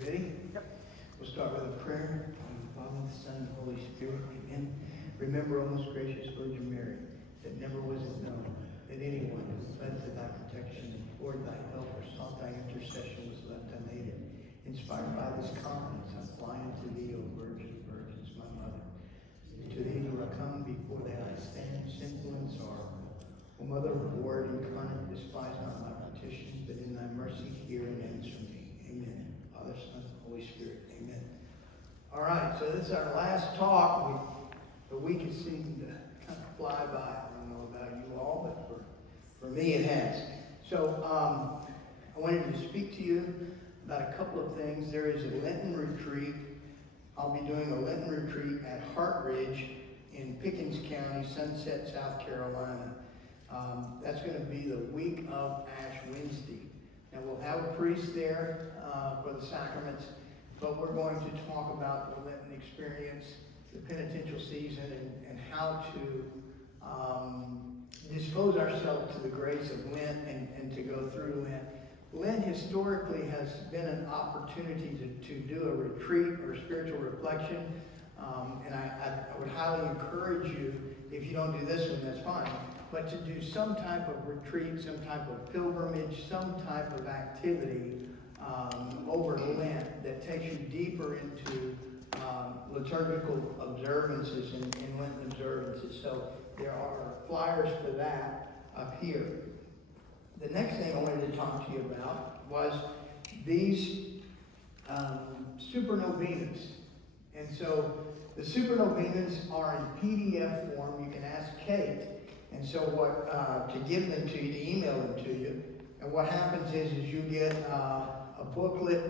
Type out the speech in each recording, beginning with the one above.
You ready? Yep. We'll start with a prayer. In the name of the Father, the Son, and the Holy Spirit. Amen. Remember, O most gracious Virgin Mary, that never was it known that anyone who fled to thy protection, implored thy help, or sought thy intercession was left unaided. Inspired by this confidence, I fly unto thee, O Virgin of Virgins, my Mother. To thee do I come, before thy eyes stand, sinful and sorrowful. O Mother of the Word incarnate, despise not my petition, but in thy mercy hear and answer me. Amen. Father, Son, and Holy Spirit. Amen. All right, so this is our last talk. The week has seemed to kind of fly by. I don't know about you all, but for me it has. So I wanted to speak to you about a couple of things. There is a Lenten retreat. I'll be doing a Lenten retreat at Heart Ridge in Pickens County, Sunset, South Carolina. That's going to be the week of Ash Wednesday. Now we'll have a priest there for the sacraments, but we're going to talk about the Lenten experience, the penitential season, and how to dispose ourselves to the grace of Lent and to go through Lent. Lent historically has been an opportunity to do a retreat or spiritual reflection, and I would highly encourage you, if you don't do this one, that's fine, but to do some type of retreat, some type of pilgrimage, some type of activity over Lent that takes you deeper into liturgical observances and Lenten observances. So there are flyers for that up here. The next thing I wanted to talk to you about was these supernovenas. And so the supernovenas are in PDF form. You can ask Kate. And so to give them to you, to email them to you. And what happens is you get a booklet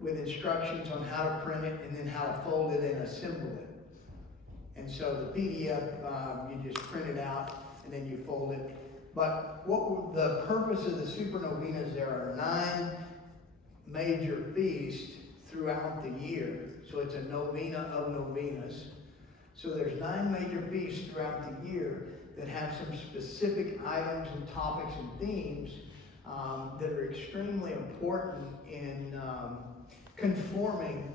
with instructions on how to print it and then how to fold it and assemble it. And so the PDF, you just print it out and then you fold it. But the purpose of the supernovenas, there are 9 major feasts throughout the year. So it's a novena of novenas. So there's 9 major feasts throughout the year that have some specific items and topics and themes that are extremely important in conforming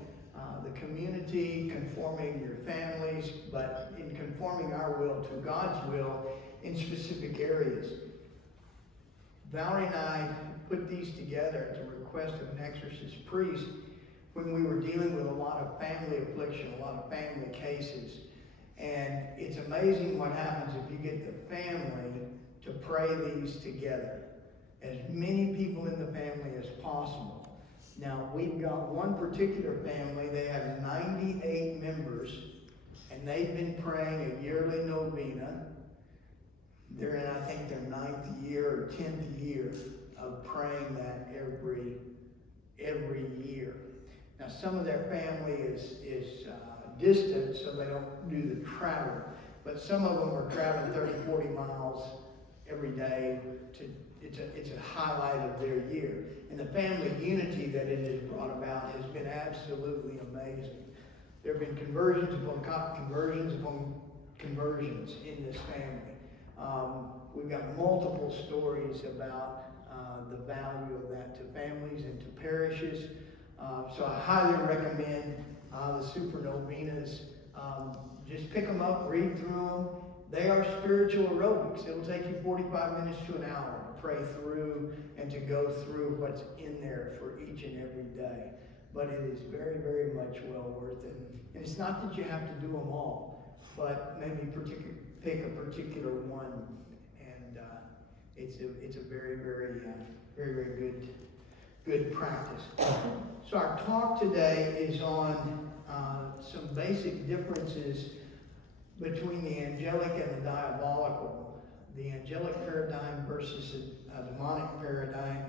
the community, conforming your families, but in conforming our will to God's will in specific areas. Valerie and I put these together at the request of an exorcist priest when we were dealing with a lot of family affliction, a lot of family cases. And it's amazing what happens if you get the family to pray these together. As many people in the family as possible. Now, we've got one particular family, they have 98 members, and they've been praying a yearly novena. They're in, I think, their 9th year or 10th year of praying that every year. Now, some of their family is distant, so they don't do the travel. But some of them are traveling 30, 40 miles every day. It's a highlight of their year. And the family unity that it has brought about has been absolutely amazing. There have been conversions upon conversions in this family. We've got multiple stories about the value of that to families and to parishes. So I highly recommend the supernovenas. Just pick them up, read through them. They are spiritual aerobics. It'll take you 45 minutes to an hour to pray through and to go through what's in there for each and every day. But it is very, very much well worth it. And it's not that you have to do them all, but maybe pick a particular one. And it's a very, very, very good practice. So our talk today is on some basic differences between the angelic and the diabolical, the angelic paradigm versus a demonic paradigm,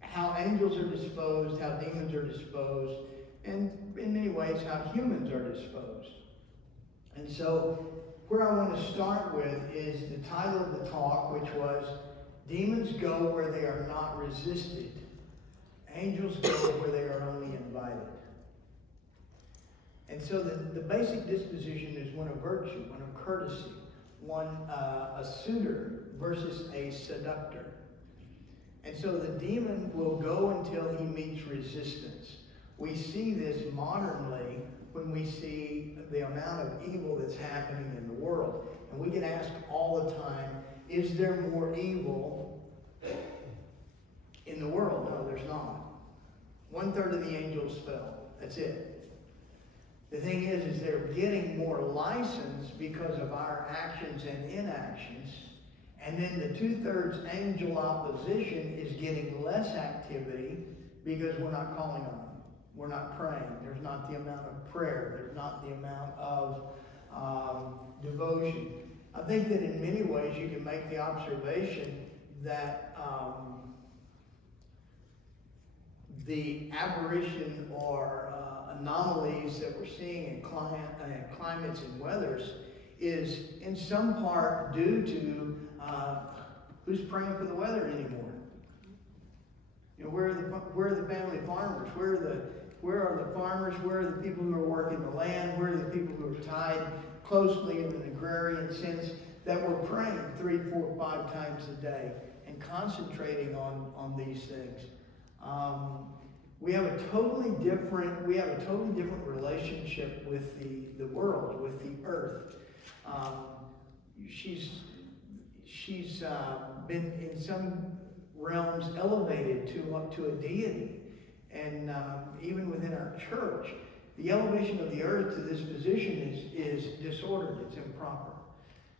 how angels are disposed, how demons are disposed, and in many ways how humans are disposed. And so where I want to start with is the title of the talk, which was Demons Go Where They Are Not Resisted. Angels go where they are only invited. And so the basic disposition is one of virtue, one of courtesy, one a suitor versus a seductor. And so the demon will go until he meets resistance. We see this modernly when we see the amount of evil that's happening in the world. And we get asked all the time, is there more evil in the world? No, there's not. 1/3 of the angels fell. That's it. The thing is they're getting more license because of our actions and inactions. And then the 2/3 angel opposition is getting less activity because we're not calling on them. We're not praying. There's not the amount of prayer. There's not the amount of devotion. I think that in many ways you can make the observation that the aberration or anomalies that we're seeing in climates and weathers is in some part due to who's praying for the weather anymore. You know, where are the family farmers? Where are the farmers? Where are the people who are working the land? Where are the people who are tied closely in an agrarian sense that were praying 3, 4, 5 times a day and concentrating on these things? We have a totally different relationship with the world, with the earth. She's been in some realms elevated to a deity, and even within our church, the elevation of the earth to this position is disordered. It's improper.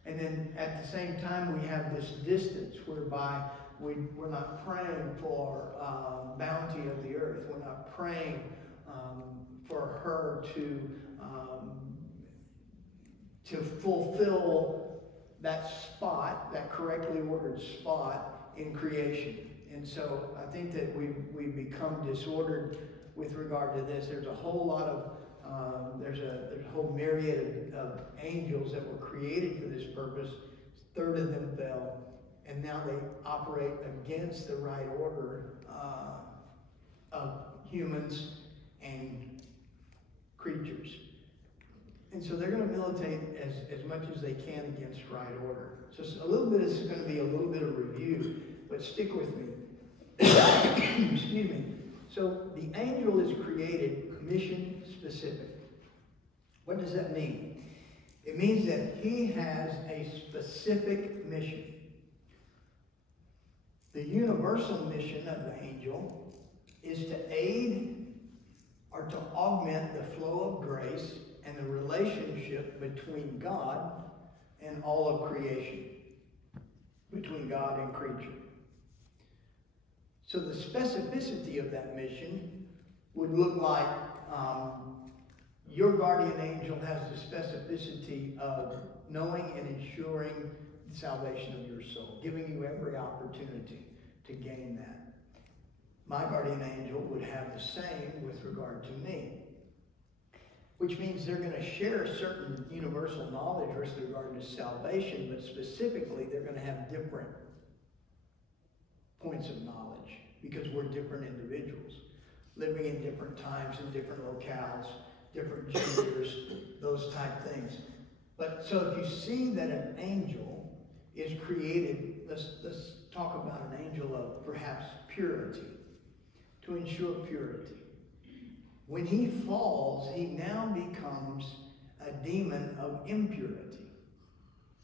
And then at the same time, we have this distance whereby we're not praying for bounty of the earth. We're not praying for her to fulfill that spot, that correctly ordered spot in creation. And so I think that we've become disordered with regard to this. There's a whole lot of there's a whole myriad of angels that were created for this purpose. 1/3 of them fell, and now they operate against the right order of humans and creatures. And so they're going to militate as much as they can against right order. So a little bit is going to be a little bit of review, but stick with me. Excuse me. So the angel is created mission specific. What does that mean? It means that he has a specific mission. The universal mission of the angel is to aid or to augment the flow of grace and the relationship between God and all of creation, between God and creature. So the specificity of that mission would look like your guardian angel has the specificity of knowing and ensuring the salvation of your soul, giving you every opportunity to gain that. My guardian angel would have the same with regard to me, which means they're going to share certain universal knowledge with regard to salvation, but specifically they're going to have different points of knowledge because we're different individuals living in different times in different locales, different genders, those type things. But so if you see that an angel is created, let's talk about an angel of perhaps purity, to ensure purity. When he falls, he now becomes a demon of impurity.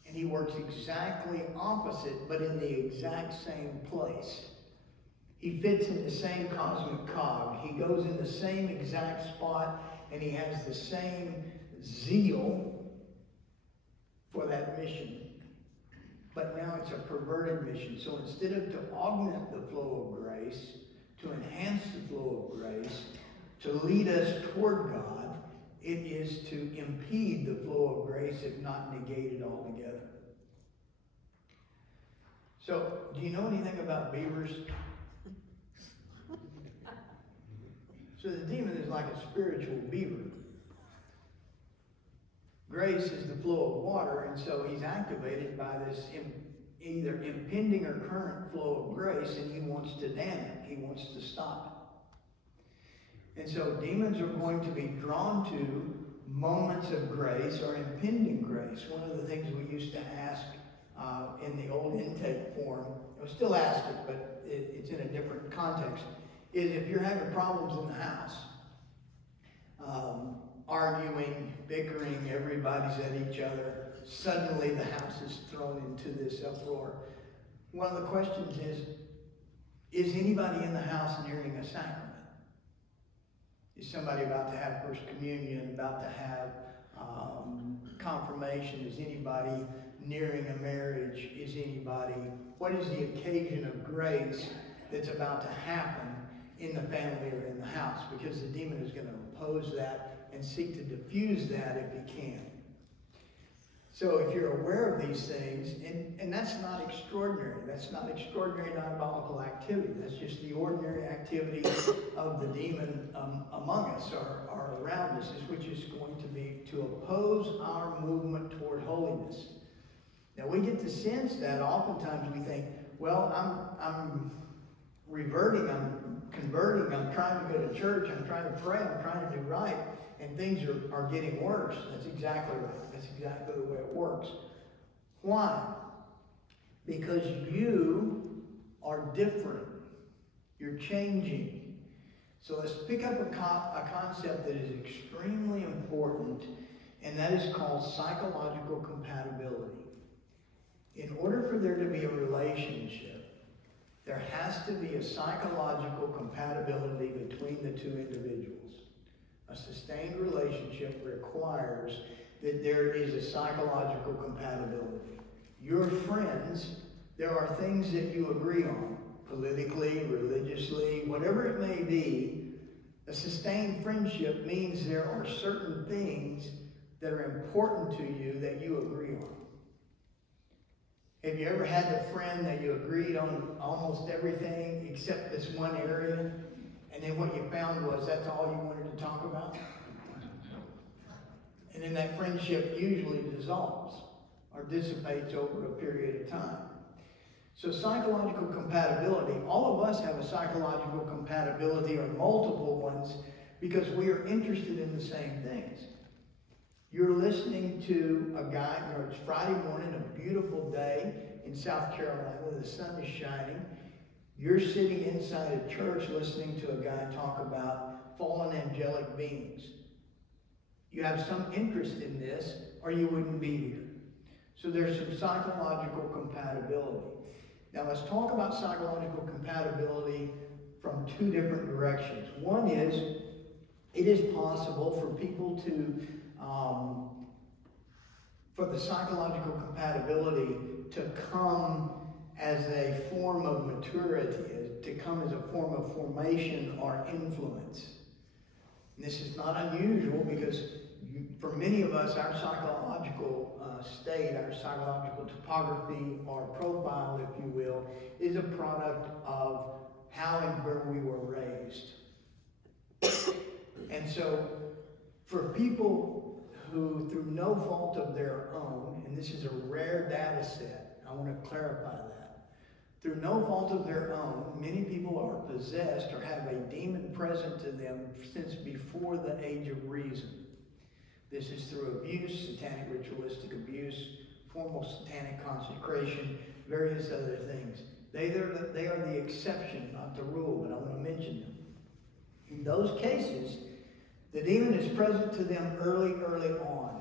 And he works exactly opposite, but in the exact same place. He fits in the same cosmic cog. He goes in the same exact spot, and he has the same zeal for that mission. But now it's a perverted mission. So instead of to augment the flow of grace, to enhance the flow of grace, to lead us toward God, it is to impede the flow of grace, if not negate it altogether. So, do you know anything about beavers? So the demon is like a spiritual beaver. Grace is the flow of water, and so he's activated by this either impending or current flow of grace, and he wants to dam it. He wants to stop it. And so demons are going to be drawn to moments of grace or impending grace. One of the things we used to ask in the old intake form, I still ask it, but it's in a different context, is if you're having problems in the house, arguing, bickering, everybody's at each other. Suddenly the house is thrown into this uproar. One of the questions is anybody in the house nearing a sacrament? Is somebody about to have First Communion, about to have confirmation? Is anybody nearing a marriage? Is anybody, what is the occasion of grace that's about to happen in the family or in the house? Because the demon is going to oppose that and seek to diffuse that if he can. So if you're aware of these things, and that's not extraordinary. That's not extraordinary diabolical activity. That's just the ordinary activity of the demon among us or around us, which is going to be to oppose our movement toward holiness. Now we get the sense that oftentimes we think, well, I'm reverting, I'm converting, I'm trying to go to church, I'm trying to pray, I'm trying to do right, and things are getting worse. That's exactly right. That's exactly the way it works. Why? Because you are different. You're changing. So let's pick up a concept that is extremely important, and that is called psychological compatibility. In order for there to be a relationship, there has to be a psychological compatibility between the two individuals. A sustained relationship requires that there is a psychological compatibility. Your friends, there are things that you agree on, politically, religiously, whatever it may be. A sustained friendship means there are certain things that are important to you that you agree on. Have you ever had a friend that you agreed on almost everything except this one area, and then what you found was that's all you wanted to talk about? And then that friendship usually dissolves or dissipates over a period of time. So psychological compatibility, all of us have a psychological compatibility or multiple ones because we are interested in the same things. You're listening to a guy, it's Friday morning, a beautiful day in South Carolina, the sun is shining. You're sitting inside a church listening to a guy talk about fallen angelic beings. You have some interest in this, or you wouldn't be here. So there's some psychological compatibility. Now let's talk about psychological compatibility from two different directions. One is, it is possible for people to, for the psychological compatibility to come as a form of maturity, to come as a form of formation or influence. And this is not unusual because for many of us, our psychological state, our psychological topography or profile, if you will, is a product of how and where we were raised. And so for people who, through no fault of their own, and this is a rare data set, I want to clarify that. Through no fault of their own, many people are possessed or have a demon present to them since before the age of reason. This is through abuse, satanic ritualistic abuse, formal satanic consecration, various other things. They are the exception, not the rule, but I want to mention them. In those cases, the demon is present to them early on.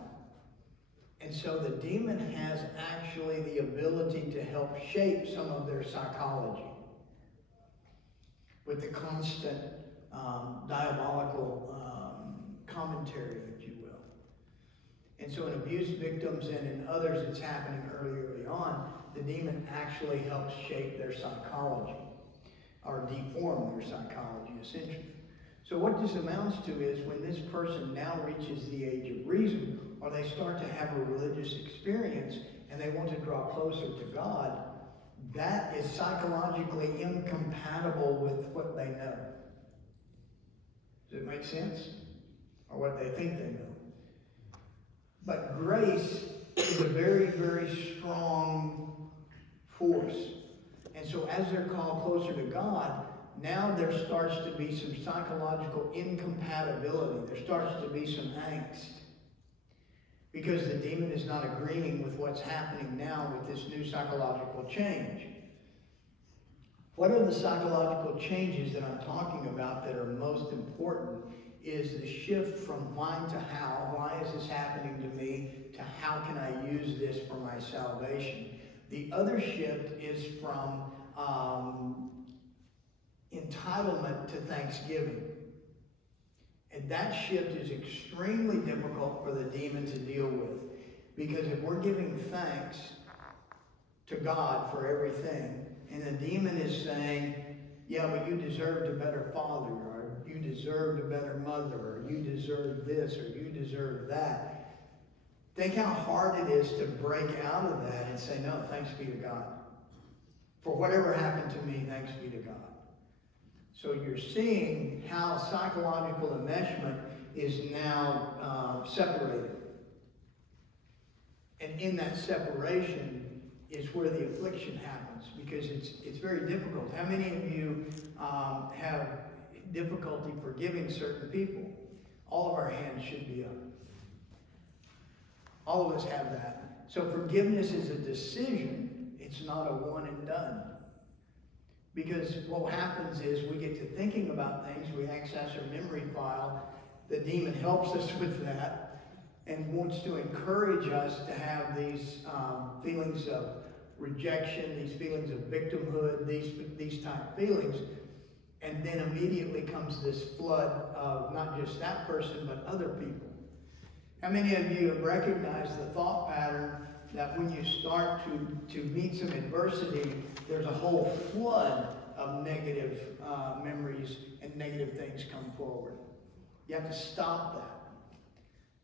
And so the demon has actually the ability to help shape some of their psychology with the constant diabolical commentary, if you will. And so in abuse victims and in others, it's happening early on. The demon actually helps shape their psychology or deform their psychology, essentially. So what this amounts to is when this person now reaches the age of reason, or they start to have a religious experience and they want to draw closer to God, that is psychologically incompatible with what they know. Does it make sense? Or what they think they know. But grace is a very, very strong force. And so as they're called closer to God, now there starts to be some psychological incompatibility. There starts to be some angst. Because the demon is not agreeing with what's happening now with this new psychological change. What are the psychological changes that I'm talking about that are most important is the shift from why to how. Why is this happening to me? To how can I use this for my salvation? The other shift is from entitlement to thanksgiving. And that shift is extremely difficult for the demon to deal with. Because if we're giving thanks to God for everything, and the demon is saying, yeah, but you deserved a better father, or you deserved a better mother, or you deserve this, or you deserve that. Think how hard it is to break out of that and say, no, thanks be to God. For whatever happened to me, thanks be to God. So you're seeing how psychological enmeshment is now separated. And in that separation is where the affliction happens, because it's very difficult. How many of you have difficulty forgiving certain people? All of our hands should be up. All of us have that. So forgiveness is a decision. It's not a one and done. Because what happens is we get to thinking about things, we access our memory file, the demon helps us with that and wants to encourage us to have these feelings of rejection, these feelings of victimhood, these type feelings. And then immediately comes this flood of not just that person, but other people. How many of you have recognized the thought pattern that when you start to meet some adversity, there's a whole flood of negative memories and negative things come forward? You have to stop that.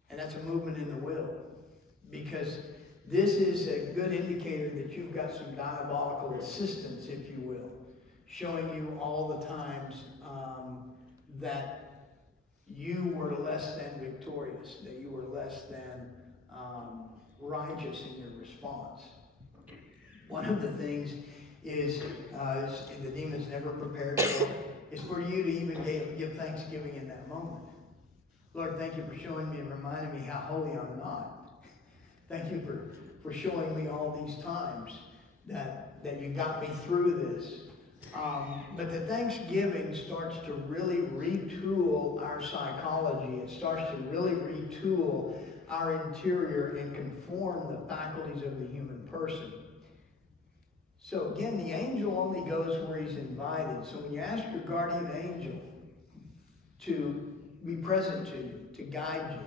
And that's a movement in the will. Because this is a good indicator that you've got some diabolical assistance, if you will, showing you all the times that you were less than victorious, that you were less than righteous in your response. One of the things is, the demon's never prepared for, is for you to even give thanksgiving in that moment. Lord, thank you for showing me and reminding me how holy I'm not. Thank you for showing me all these times that you got me through this. But the thanksgiving starts to really retool our psychology. It starts to really retool our interior and conform the faculties of the human person. So again, the angel only goes where he's invited. So when you ask your guardian angel to be present to you, to guide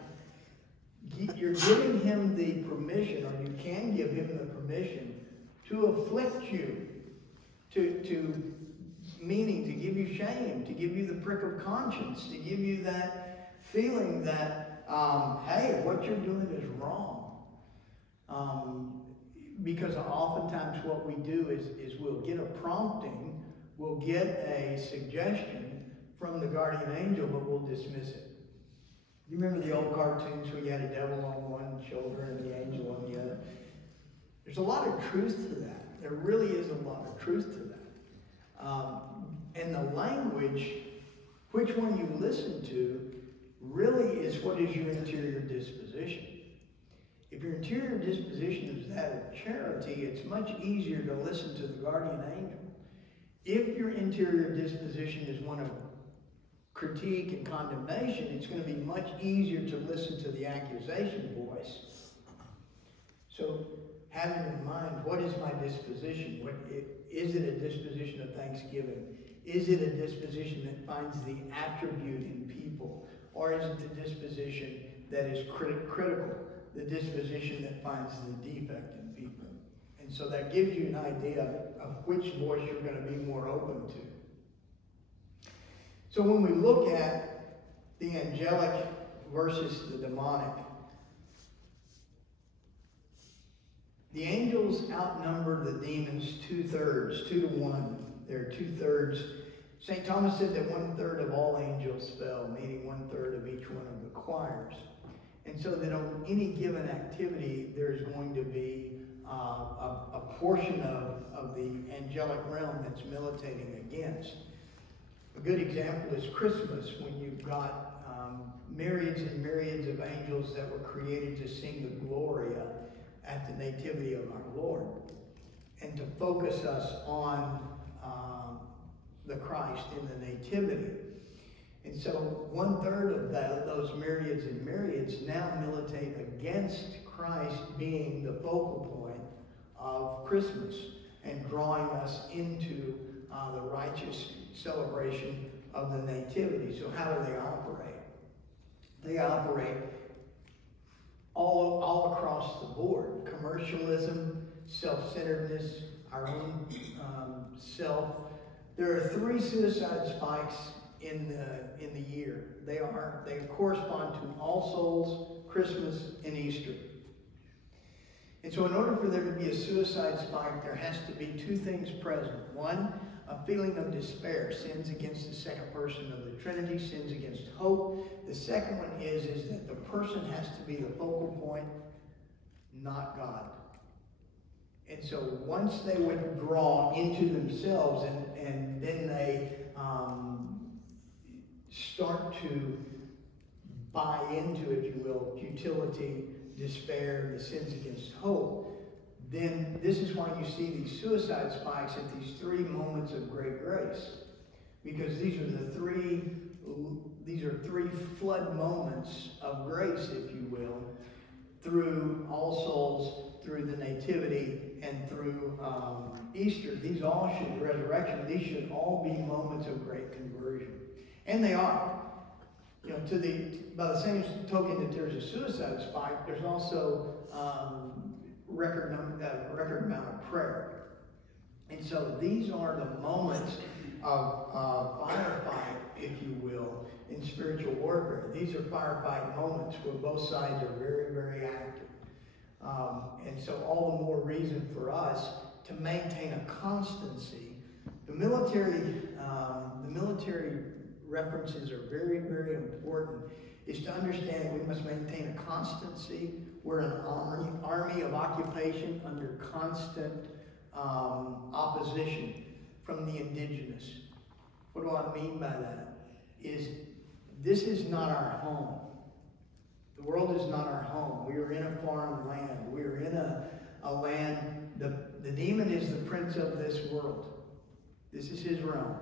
you, you're giving him the permission, or you can give him the permission to afflict you, meaning to give you shame, to give you the prick of conscience, to give you that feeling that, hey, what you're doing is wrong. Because oftentimes what we do is we'll get a prompting, we'll get a suggestion from the guardian angel, but we'll dismiss it. You remember the old cartoons where you had a devil on one shoulder and the angel on the other? There's a lot of truth to that. There really is a lot of truth to that. And the language, which one you listen to, really is what is your interior disposition. If your interior disposition is that of charity, it's much easier to listen to the guardian angel. If your interior disposition is one of critique and condemnation, it's going to be much easier to listen to the accusation voice. So, having in mind, what is my disposition? Is it a disposition of thanksgiving? Is it a disposition that finds the attribute in people? Or is it the disposition that is critical? The disposition that finds the defect in people? And so that gives you an idea of which voice you're going to be more open to. So when we look at the angelic versus the demonic, the angels outnumber the demons 2/3, 2-to-1. They're 2/3. St. Thomas said that 1/3 of all angels fell, meaning 1/3 of each one of the choirs. And so that on any given activity, there's going to be a portion of the angelic realm that's militating against. A good example is Christmas, when you've got myriads and myriads of angels that were created to sing the Gloria at the nativity of our Lord, and to focus us on the Christ in the nativity. And so 1/3 of those myriads and myriads now militate against Christ being the focal point of Christmas and drawing us into the righteous celebration of the Nativity. So how do they operate? They operate all across the board. Commercialism, self-centeredness, our own self. There are 3 suicide spikes in the year. They correspond to All Souls, Christmas, and Easter. And so in order for there to be a suicide spike, there has to be 2 things present. One, a feeling of despair, sins against the second person of the Trinity, sins against hope. The second one is that the person has to be the focal point, not God. And so once they withdraw into themselves and then they start to buy into, if you will, futility, despair, the sins against hope, then this is why you see these suicide spikes at these 3 moments of great grace. Because these are 3 flood moments of grace, if you will, through All Souls, through the Nativity, and through Easter. These all should, resurrection, these should all be moments of great conversion. And they are. You know, by the same token that there's a suicide spike, there's also record amount of prayer. And so these are the moments of firefight, if you will, in spiritual warfare. These are firefight moments where both sides are very, very active. And so all the more reason for us to maintain a constancy. The military references are very, very important, is to understand we must maintain a constancy. We're an army of occupation under constant opposition from the indigenous. What do I mean by that? This is not our home. The world is not our home. We are in a foreign land. We are in a land, the demon is the prince of this world. This is his realm.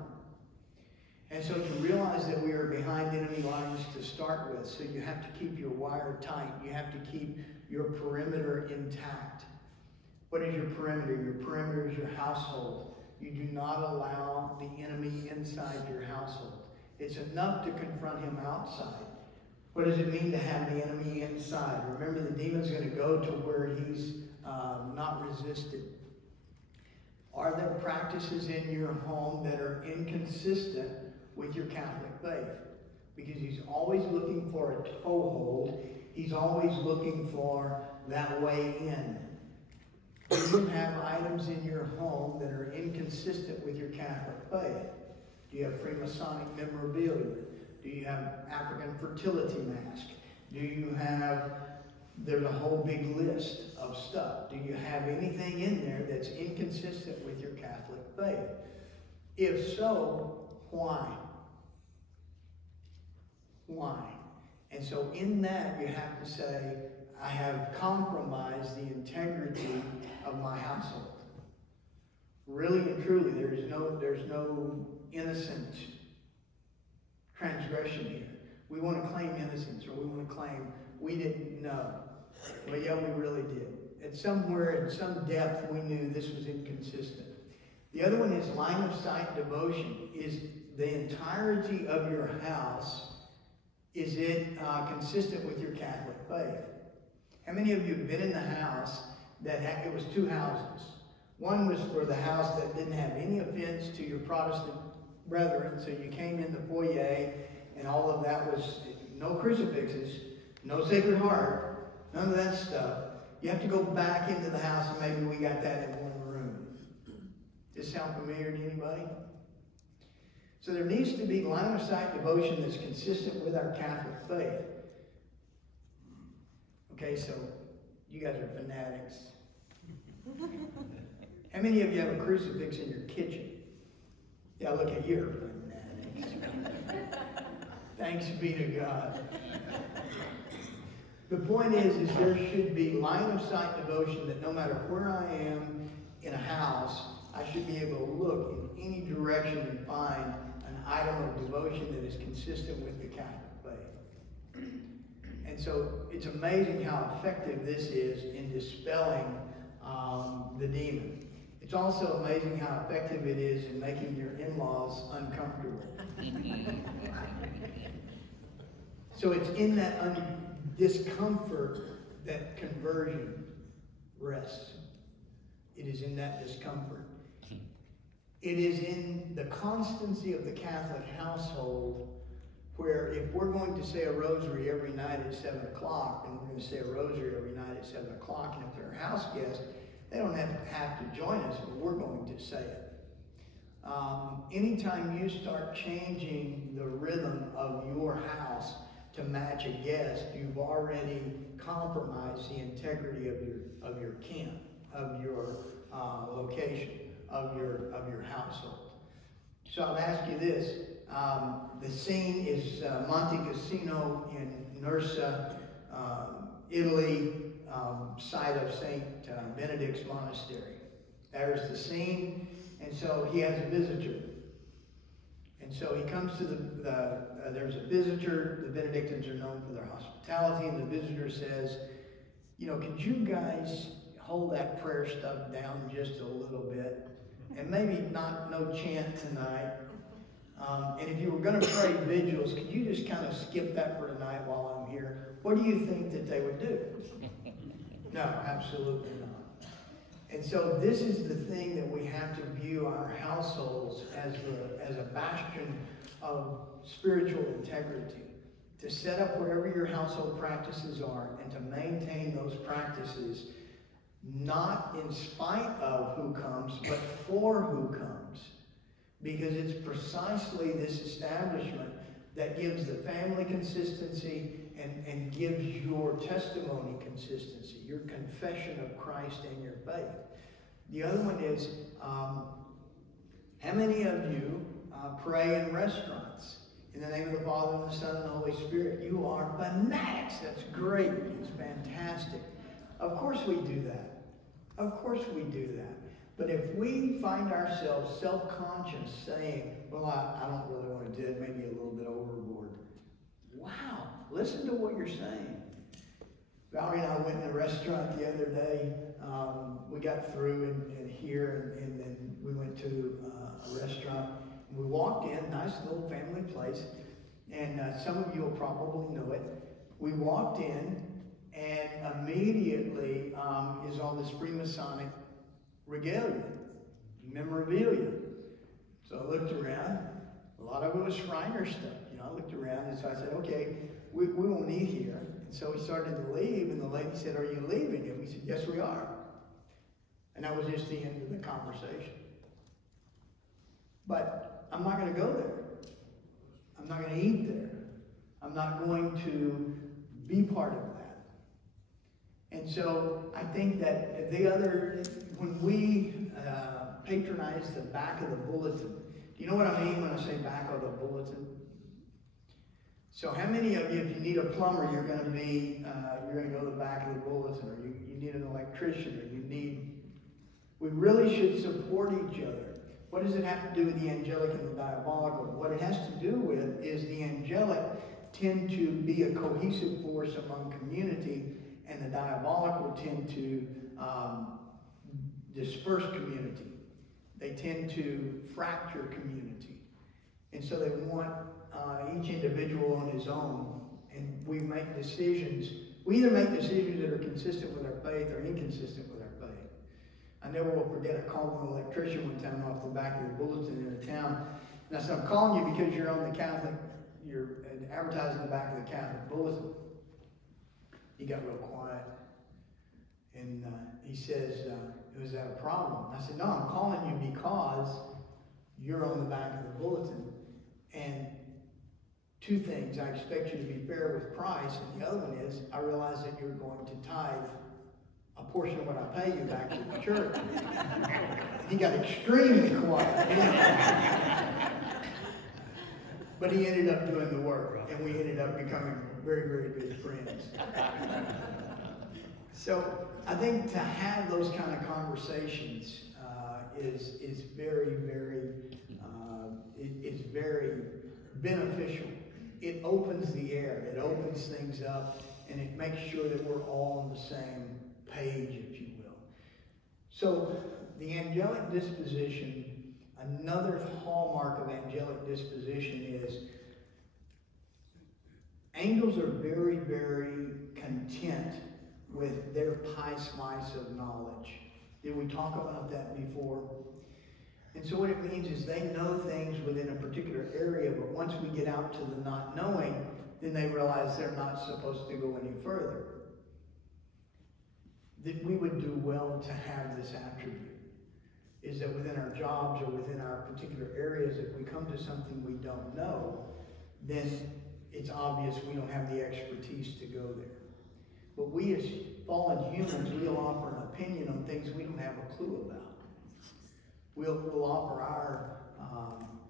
And so to realize that we are behind enemy lines to start with, so you have to keep your wire tight. You have to keep your perimeter intact. What is your perimeter? Your perimeter is your household. You do not allow the enemy inside your household. It's enough to confront him outside. What does it mean to have the enemy inside? Remember, the demon's going to go to where he's not resisted. Are there practices in your home that are inconsistent with your Catholic faith? Because he's always looking for a toehold. He's always looking for that way in. Do you have items in your home that are inconsistent with your Catholic faith? Do you have Freemasonic memorabilia? Do you have African fertility mask? Do you have, there's a whole big list of stuff. Do you have anything in there that's inconsistent with your Catholic faith? If so, why? Why? And so in that you have to say, I have compromised the integrity of my household. Really and truly, there's no innocent transgression here. We want to claim innocence, or we want to claim we didn't know. Well, yeah, we really did. At somewhere, in some depth, we knew this was inconsistent. The other one is line of sight devotion. Is the entirety of your house, is it consistent with your Catholic faith? How many of you have been in the house that it was 2 houses? One was for the house that didn't have any offense to your Protestant brethren, so you came in the foyer and all of that was no crucifixes, no Sacred Heart, none of that stuff. You have to go back into the house and maybe we got that in one room. Does this sound familiar to anybody? So there needs to be line of sight devotion that's consistent with our Catholic faith. Okay, so you guys are fanatics. How many of you have a crucifix in your kitchen? Yeah, look at you, fanatics. Thanks be to God. The point is there should be line of sight devotion that no matter where I am in a house, I should be able to look in any direction and find an item of devotion that is consistent with the Catholic faith. And so it's amazing how effective this is in dispelling the demon. It's also amazing how effective it is in making your in-laws uncomfortable. So it's in that discomfort that conversion rests. It is in that discomfort. It is in the constancy of the Catholic household where if we're going to say a rosary every night at 7 o'clock, then we're going to say a rosary every night at 7 o'clock. And if they're a house guest, they don't have to join us, but we're going to say it. Anytime you start changing the rhythm of your house to match a guest, you've already compromised the integrity of your camp, of your location, of your household. So I'll ask you this. The scene is Monte Cassino in Nursa, Italy, site of St. Benedict's Monastery. There's the scene, and so he has a visitor. And so he comes to there's a visitor. The Benedictines are known for their hospitality, and the visitor says, could you guys hold that prayer stuff down just a little bit? And maybe no chant tonight. And if you were going to pray vigils, could you just kind of skip that for tonight while I'm here? What do you think that they would do? No, absolutely not. And so this is the thing that we have to view our households as a bastion of spiritual integrity. To set up wherever your household practices are and to maintain those practices, not in spite of who comes, but for who comes. Because it's precisely this establishment that gives the family consistency and gives your testimony consistency, your confession of Christ and your faith. The other one is, how many of you pray in restaurants? In the name of the Father, and the Son, and the Holy Spirit. You are fanatics. That's great. It's fantastic. Of course we do that. Of course we do that. But if we find ourselves self-conscious saying, well, I don't really want to do it, maybe a little bit overboard. Wow, listen to what you're saying. Valerie and I went in a restaurant the other day. We got through and here, and then we went to a restaurant. We walked in, nice little family place, and some of you will probably know it. We walked in, and immediately is all this Freemasonic regalia, memorabilia. So I looked around. A lot of it was Shriner stuff. I looked around, and so I said, okay, we won't eat here. And so we started to leave, and the lady said, are you leaving? And we said, yes, we are. And that was just the end of the conversation. But I'm not going to go there. I'm not going to eat there. I'm not going to be part of that. And so I think that when we patronize the back of the bulletin, do you know what I mean when I say back of the bulletin? So how many of you, if you need a plumber, you're going to go to the back of the bulletin, or you need an electrician, or we really should support each other. What does it have to do with the angelic and the diabolical? What it has to do with is the angelic tend to be a cohesive force among community, and the diabolical tend to disperse community. They tend to fracture community. And so they want each individual on his own. And we make decisions. We either make decisions that are consistent with our faith or inconsistent with our faith. I never will forget, I called an electrician one time off the back of the bulletin in a town. And I said, I'm calling you because you're on the Catholic, you're advertising the back of the Catholic bulletin. He got real quiet. And he says, was that a problem? I said, no, I'm calling you because you're on the back of the bulletin. And two things. I expect you to be fair with price. And the other one is, I realize that you're going to tithe a portion of what I pay you back to the church. He got extremely quiet. But he ended up doing the work, and we ended up becoming very, very good friends. So I think to have those kind of conversations is very, very is very beneficial. It opens the air, it opens things up, and it makes sure that we're all on the same page, if you will. So the angelic disposition, another hallmark of angelic disposition is angels are very, very content with their pie slice of knowledge. Did we talk about that before? And so what it means is they know things within a particular area, but once we get out to the not knowing, then they realize they're not supposed to go any further. That we would do well to have this attribute, is that within our jobs or within our particular areas, if we come to something we don't know, then it's obvious we don't have the expertise to go there. But we as fallen humans, we'll offer an opinion on things we don't have a clue about. We'll offer our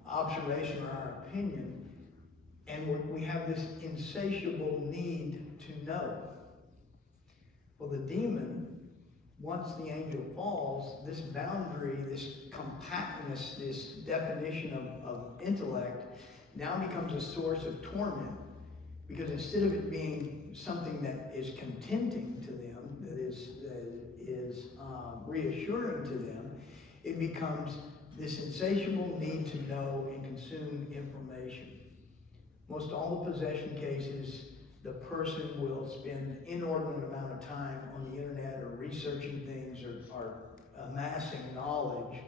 observation or our opinion, and we have this insatiable need to know. Well, the demon, once the angel falls, this boundary, this compactness, this definition of intellect now becomes a source of torment. Because instead of it being something that is contenting to them, that is reassuring to them, it becomes this insatiable need to know and consume information. Most all the possession cases, the person will spend an inordinate amount of time on the internet or researching things or amassing knowledge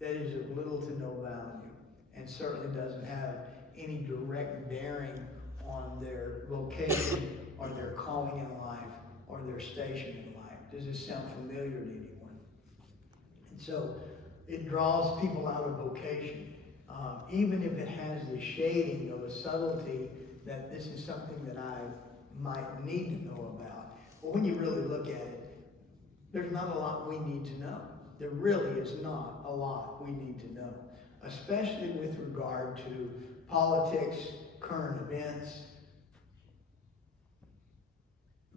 that is of little to no value and certainly doesn't have any direct bearing on their vocation or their calling in life or their station in life. Does this sound familiar to anyone? And so it draws people out of vocation, even if it has the shading of a subtlety that this is something that I might need to know about. But when you really look at it, there's not a lot we need to know. There really is not a lot we need to know, especially with regard to politics, current events.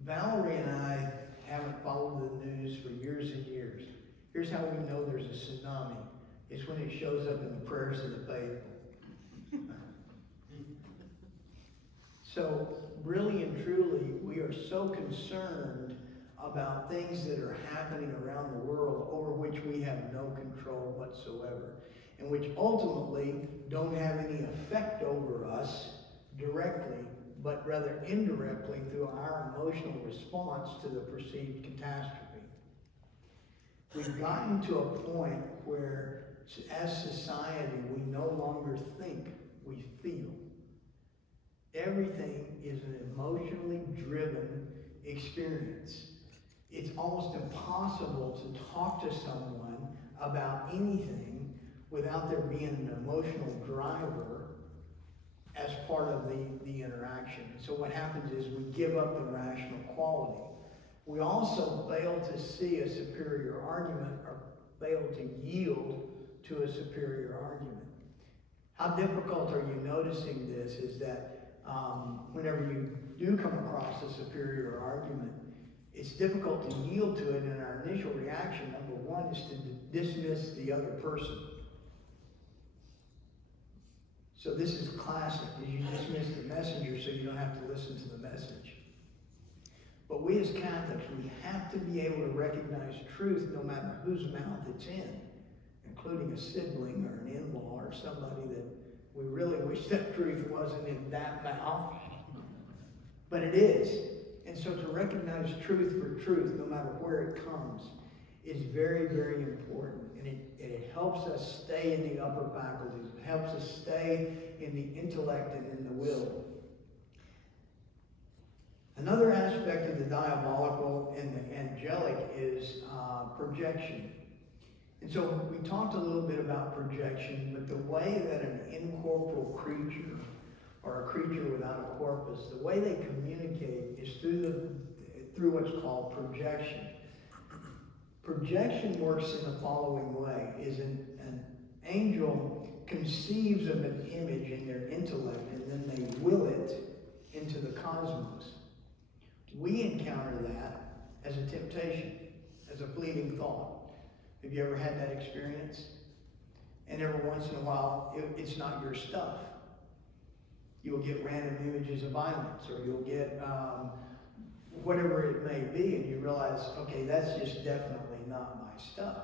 Valerie and I haven't followed the news for years and years. Here's how we know there's a tsunami. It's when it shows up in the prayers of the faithful. So really and truly, we are so concerned about things that are happening around the world over which we have no control whatsoever, and which ultimately don't have any effect over us directly, but rather indirectly through our emotional response to the perceived catastrophe. We've gotten to a point where, as society, we no longer think, we feel. Everything is an emotionally driven experience. It's almost impossible to talk to someone about anything without there being an emotional driver as part of the interaction. So what happens is we give up the rational quality. We also fail to see a superior argument or fail to yield to a superior argument. How difficult are you noticing this is that whenever you do come across a superior argument, it's difficult to yield to it, and our initial reaction, number one, is to dismiss the other person. So this is classic, is you dismiss the messenger so you don't have to listen to the message. But we as Catholics, we have to be able to recognize truth no matter whose mouth it's in, including a sibling or an in-law or somebody that we really wish that truth wasn't in that mouth. But it is. And so to recognize truth for truth, no matter where it comes, is very, very important. And it helps us stay in the upper faculties. It helps us stay in the intellect and in the will. Another aspect of the diabolical and the angelic is projection. And so we talked a little bit about projection, but the way that an incorporeal creature or a creature without a corpus, the way they communicate is through what's called projection. Projection works in the following way, is an angel conceives of an image in their intellect and then they will it into the cosmos. We encounter that as a temptation, as a fleeting thought. Have you ever had that experience? And every once in a while, it's not your stuff. You'll get random images of violence, or you'll get whatever it may be, and you realize, okay, that's just definitely not my stuff.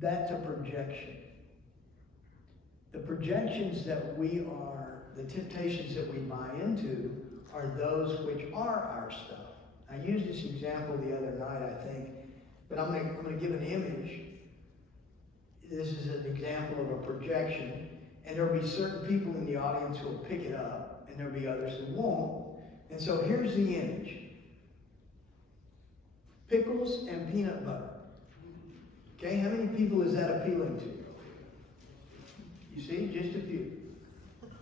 That's a projection. The projections that the temptations that we buy into are those which are our stuff. I used this example the other night, I think, but I'm going to give an image. This is an example of a projection, and there'll be certain people in the audience who will pick it up, and there'll be others who won't. And so here's the image. Pickles and peanut butter. Okay, how many people is that appealing to? You see, just a few.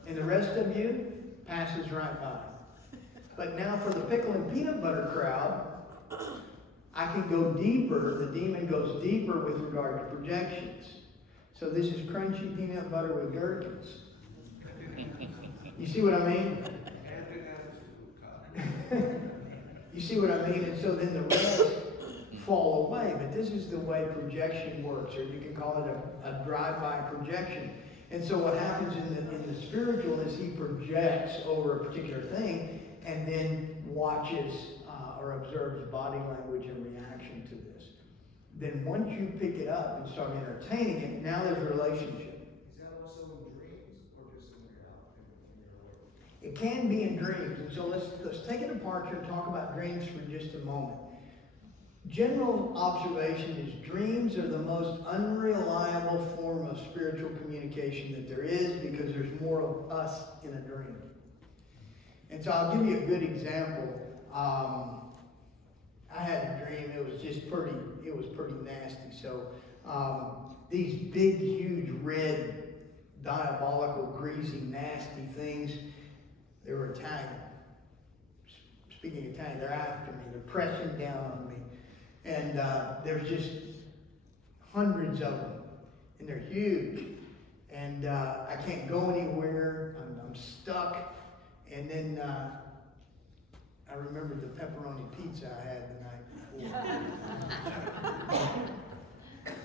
And the rest of you passes right by. But now for the pickle and peanut butter crowd, I can go deeper. The demon goes deeper with regard to projections. So this is crunchy peanut butter with gherkins. You see what I mean? You see what I mean? And so then the rest fall away. But this is the way projection works, or you can call it a drive-by projection. And so what happens in the spiritual is he projects over a particular thing and then watches or observes body language and reaction to this. Then once you pick it up and start entertaining it, now there's a relationship. Is that also in dreams or just in reality? It can be in dreams. And so let's take it apart here and talk about dreams for just a moment. General observation is dreams are the most unreliable form of spiritual communication that there is, because there's more of us in a dream. And so I'll give you a good example. I had a dream. It was pretty nasty. So these big, huge, red, diabolical, greasy, nasty things, they were Italian. Speaking of Italian, they're after me. They're pressing down on me. And there's just hundreds of them. And they're huge. And I can't go anywhere. I'm stuck. And then I remembered the pepperoni pizza I had the night before.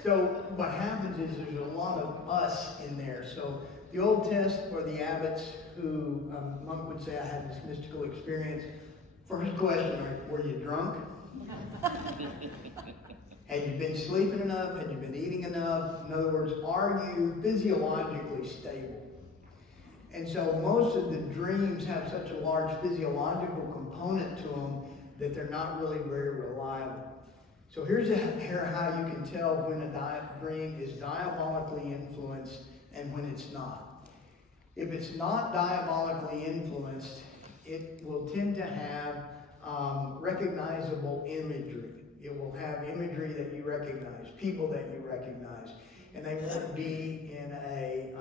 So what happens is there's a lot of us in there. So the Old Test, or the abbots who, monk would say, I had this mystical experience. First question, were you drunk? Had you been sleeping enough? Had you been eating enough? In other words, are you physiologically stable? And so most of the dreams have such a large physiological component to them that they're not really very reliable. So here's how you can tell when a dream is diabolically influenced and when it's not. If it's not diabolically influenced, it will tend to have recognizable imagery. It will have imagery that you recognize, people that you recognize, and they won't be in a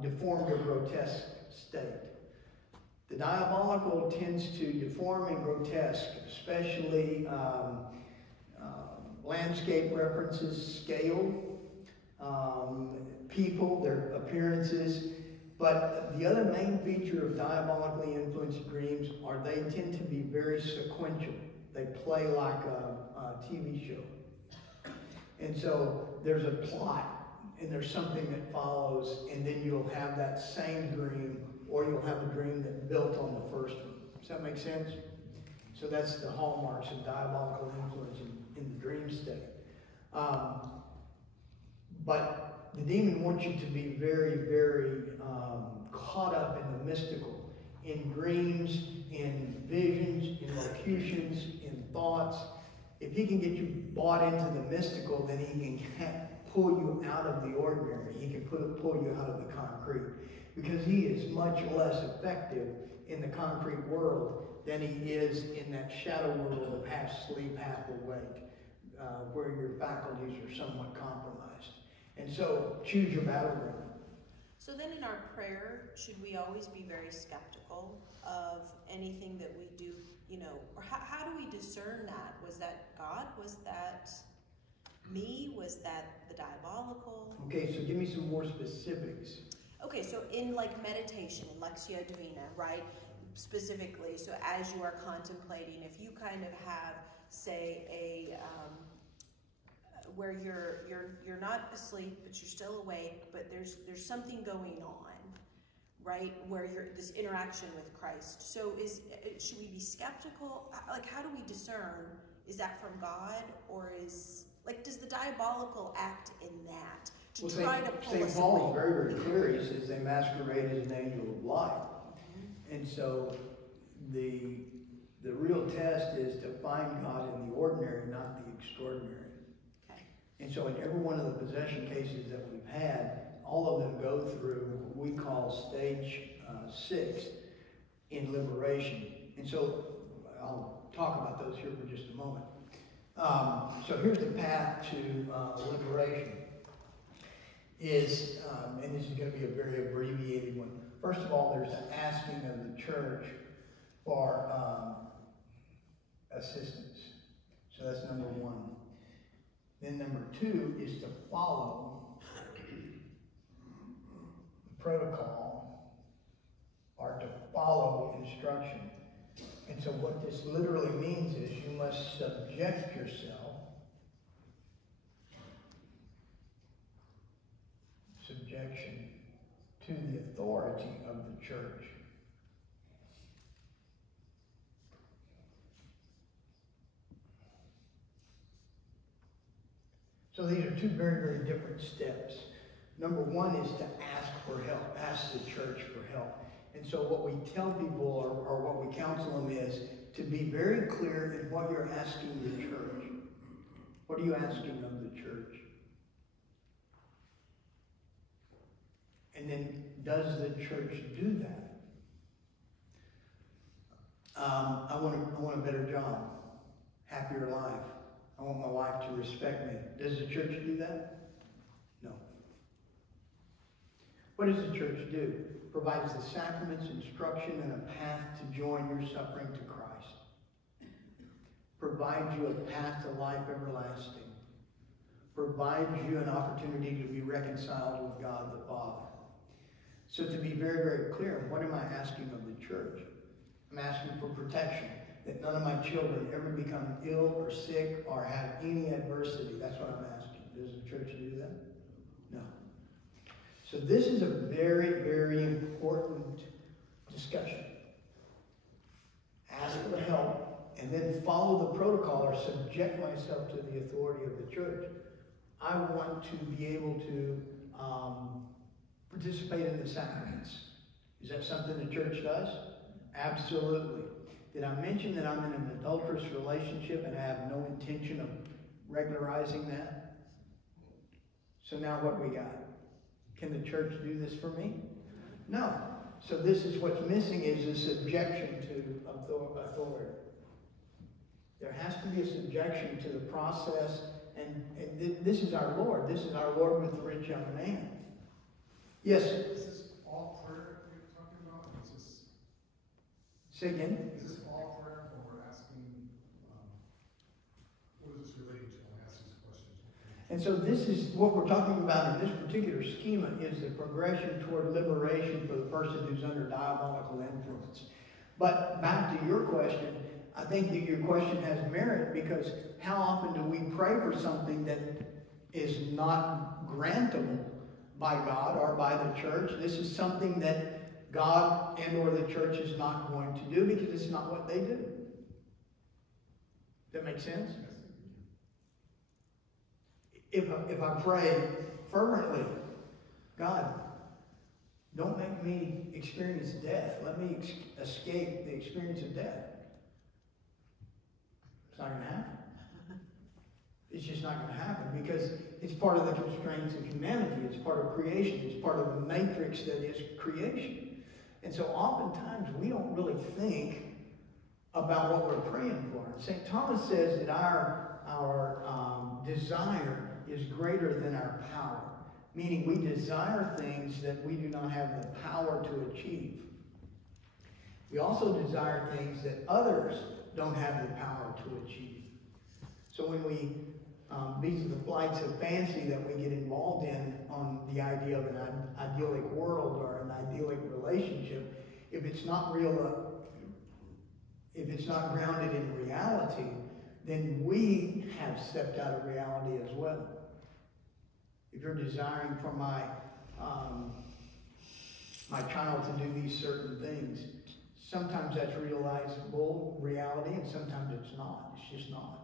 deformed or grotesque state. The diabolical tends to deform and grotesque, especially landscape references, scale, people, their appearances. But the other main feature of diabolically influenced dreams are they tend to be very sequential. They play like a TV show. And so there's a plot, and there's something that follows, and then you'll have that same dream, or you'll have a dream that built on the first one. Does that make sense? So that's the hallmarks of diabolical influence in the dream state. But the demon wants you to be very, very caught up in the mystical, in dreams, in visions, in locutions, in thoughts. If he can get you bought into the mystical, then he can pull you out of the ordinary. He can pull you out of the concrete. Because he is much less effective in the concrete world than he is in that shadow world of half sleep, half awake, where your faculties are somewhat compromised. And so, choose your battleground. So then in our prayer, should we always be very skeptical of anything that we do, or how do we discern that? Was that God? Was that me? Was that the diabolical? Okay, so give me some more specifics. Okay, so in like meditation, in Lectio Divina, right? Specifically, so as you are contemplating, if you kind of have, say, where you're not asleep, but you're still awake, but there's something going on, right? Where you're this interaction with Christ. So should we be skeptical? Like, how do we discern? Is that from God, or does the diabolical act in that to try to pull us away? St. Paul is very, very clear. He says they masquerade as an angel of light. And so the real test is to find God in the ordinary, not the extraordinary. Okay. And so in every one of the possession cases that we've had, all of them go through what we call stage 6 in liberation. And so I'll talk about those here for just a moment. So here's the path to liberation. And this is going to be a very abbreviated one. First of all, there's the asking of the church for assistance. So that's number 1. Then number 2 is to follow the protocol, or to follow instruction. And so what this literally means is you must subject yourself to the authority of the church. So these are 2 very, very different steps. Number 1 is to ask for help, ask the church for help. And so what we tell people, or what we counsel them, is to be very clear in what you're asking the church. What are you asking of the church? And then, does the church do that? I want a better job, happier life. I want my wife to respect me. Does the church do that? No. What does the church do? Provides the sacraments, instruction, and a path to join your suffering to Christ. Provides you a path to life everlasting. Provides you an opportunity to be reconciled with God the Father. So to be very, very clear, what am I asking of the church? I'm asking for protection, that none of my children ever become ill or sick or have any adversity. That's what I'm asking. Does the church do that? No. So this is a very, very important discussion. Ask for help, and then follow the protocol, or subject myself to the authority of the church. I want to be able to participate in the sacraments. Is that something the church does? Absolutely. Did I mention that I'm in an adulterous relationship and I have no intention of regularizing that? So now what we got? Can the church do this for me? No. So this is what's missing, is a subjection to authority. There has to be a subjection to the process, and this is our Lord. This is our Lord with the rich young man. Yes? Is this all prayer you're talking about? Say again? Is this all prayer when we're asking, what is this relating to when I ask these questions? And so this is what we're talking about in this particular schema, is the progression toward liberation for the person who's under diabolical influence. But back to your question, I think that your question has merit, because how often do we pray for something that is not grantable by God or by the church? This is something that God and or the church is not going to do, because it's not what they do. Does that make sense? If I pray fervently, God, don't make me experience death. Let me escape the experience of death. It's not going to happen. It's just not going to happen, because it's part of the constraints of humanity. It's part of creation. It's part of the matrix that is creation. And so oftentimes we don't really think about what we're praying for. St. Thomas says that our desire is greater than our power, meaning we desire things that we do not have the power to achieve. We also desire things that others don't have the power to achieve. So when these are the flights of fancy that we get involved in on the idea of an idyllic world or an idyllic relationship. If it's not real, if it's not grounded in reality, then we have stepped out of reality as well. If you're desiring for my child to do these certain things, sometimes that's realizable reality, and sometimes it's not. It's just not.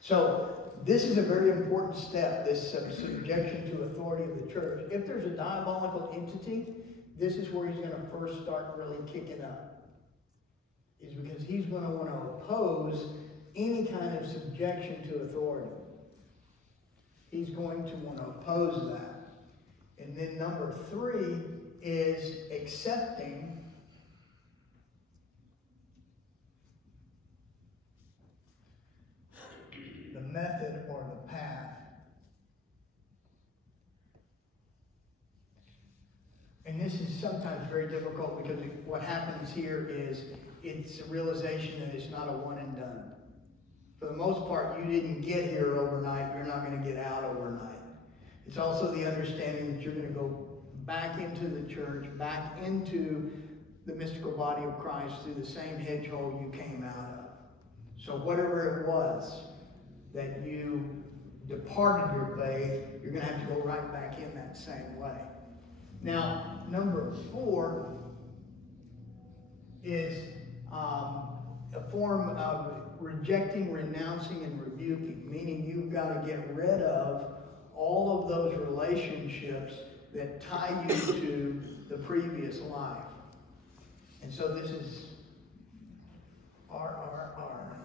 So this is a very important step, this subjection to authority of the church. If there's a diabolical entity, this is where he's going to first start really kicking up. Is because he's going to want to oppose any kind of subjection to authority. He's going to want to oppose that. And then number 3 is accepting the method or the path. And this is sometimes very difficult because what happens here is it's a realization that it's not a one and done. For the most part, you didn't get here overnight. You're not going to get out overnight. It's also the understanding that you're going to go back into the church, back into the mystical body of Christ through the same hedgehole you came out of. So whatever it was that you departed your faith, you're going to have to go right back in that same way. Now, number 4 is a form of rejecting, renouncing, and rebuking, meaning you've got to get rid of all of those relationships that tie you to the previous life. And so this is RRR.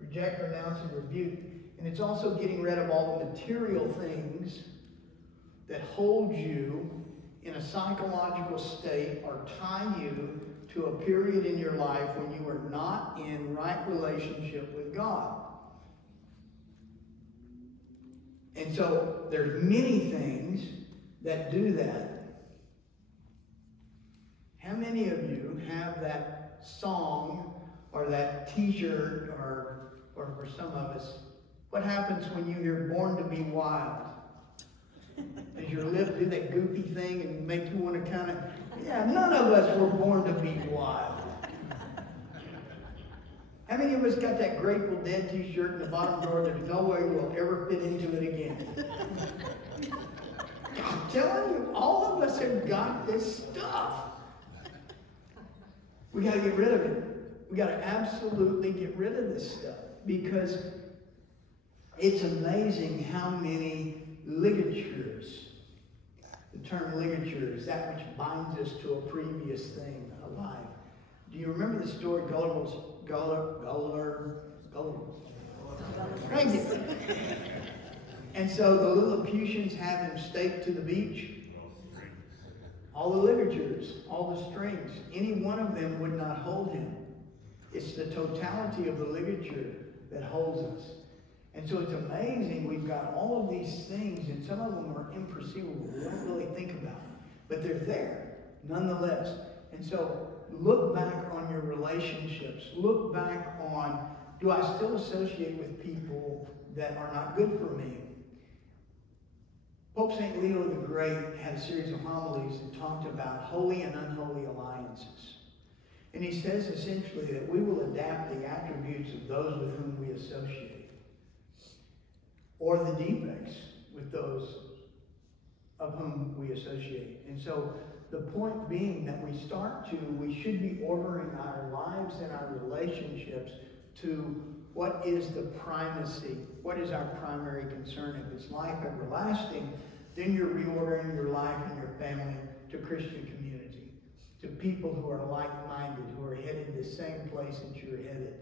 Reject, renounce, and rebuke. And it's also getting rid of all the material things that hold you in a psychological state or tie you to a period in your life when you are not in right relationship with God. And so there's many things that do that. How many of you have that song or that t-shirt or for some of us, what happens when you hear Born to Be Wild? Does your lip do that goofy thing and make you want to kind of, yeah, none of us were born to be wild. How many of us got that Grateful Dead t-shirt in the bottom drawer that there's no way we'll ever fit into it again? I'm telling you, all of us have got this stuff. We got to get rid of it. We got to absolutely get rid of this stuff because it's amazing how many ligatures. The term ligature is that which binds us to a previous thing, a life. Do you remember the story Gulliver's? Thank you. And so the Lilliputians have him staked to the beach. All the ligatures, all the strings, any one of them would not hold him. It's the totality of the ligature that holds us. And so it's amazing, we've got all of these things, and some of them are imperceivable. We don't really think about them. But they're there, nonetheless. And so look back on your relationships. Look back on, do I still associate with people that are not good for me? Pope St. Leo the Great had a series of homilies that talked about holy and unholy alliances. And he says essentially that we will adapt the attributes of those with whom we associate, or the defects with those of whom we associate. And so the point being that we should be ordering our lives and our relationships to what is the primacy, what is our primary concern. If it's life everlasting, then you're reordering your life and your family to Christian community, to people who are like-minded, who are headed the same place that you're headed.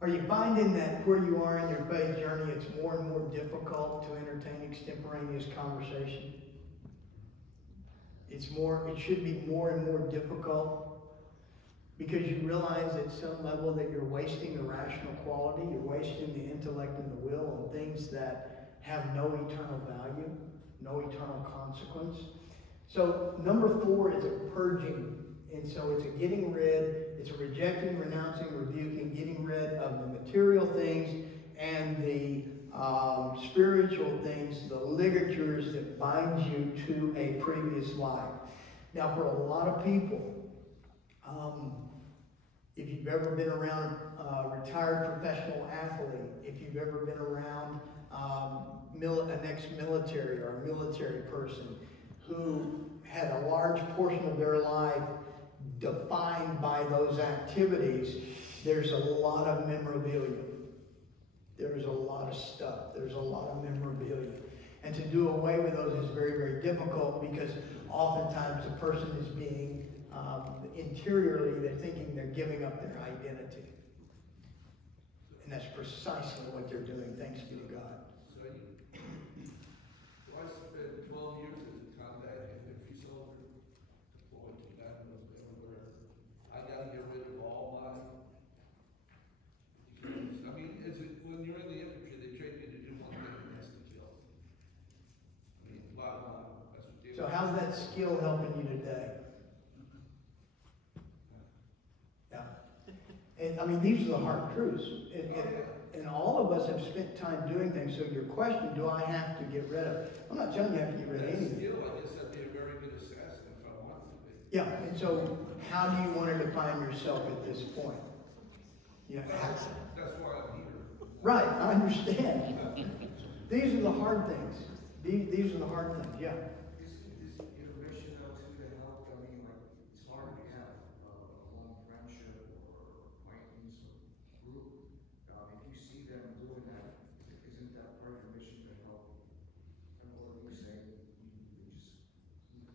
Are you finding that where you are in your faith journey, it's more and more difficult to entertain extemporaneous conversation? It should be more and more difficult because you realize at some level that you're wasting the rational quality, you're wasting the intellect and the will on things that have no eternal value, no eternal consequence. So number 4 is a purging. And so it's a getting rid, it's a rejecting, renouncing, rebuking, getting rid of the material things and the spiritual things, the ligatures that bind you to a previous life. Now, for a lot of people, if you've ever been around a retired professional athlete, if you've ever been around an ex-military or a military person who had a large portion of their life defined by those activities, there's a lot of memorabilia. There's a lot of stuff. There's a lot of memorabilia. And to do away with those is very, very difficult, because oftentimes the person is being, interiorly, they're thinking they're giving up their identity. And that's precisely what they're doing, thanks be to God. So I spent 12 years as a combat infantry soldier, deployed to battles everywhere. I got to get rid of all my, I mean, when you're in the infantry, they train you to do one thing, and that's to kill. I mean, bottom line, that's what they So how's that skill helping you today? Yeah. And I mean, these are the hard truths. And all of us have spent time doing things. So your question, do I have to get rid of? I'm not telling you I have to get rid of anything. Skill, I guess I'd be a very good assassin if I wanted to be. Yeah, and so how do you want to define yourself at this point? You know, That's why I'm here. right, I understand. These are the hard things. These are the hard things, yeah. Is information though too to help? I mean, like, it's hard to have a long friendship or acquaintance or group. If you see them doing that, isn't that part of your mission to help? And what do you say? You just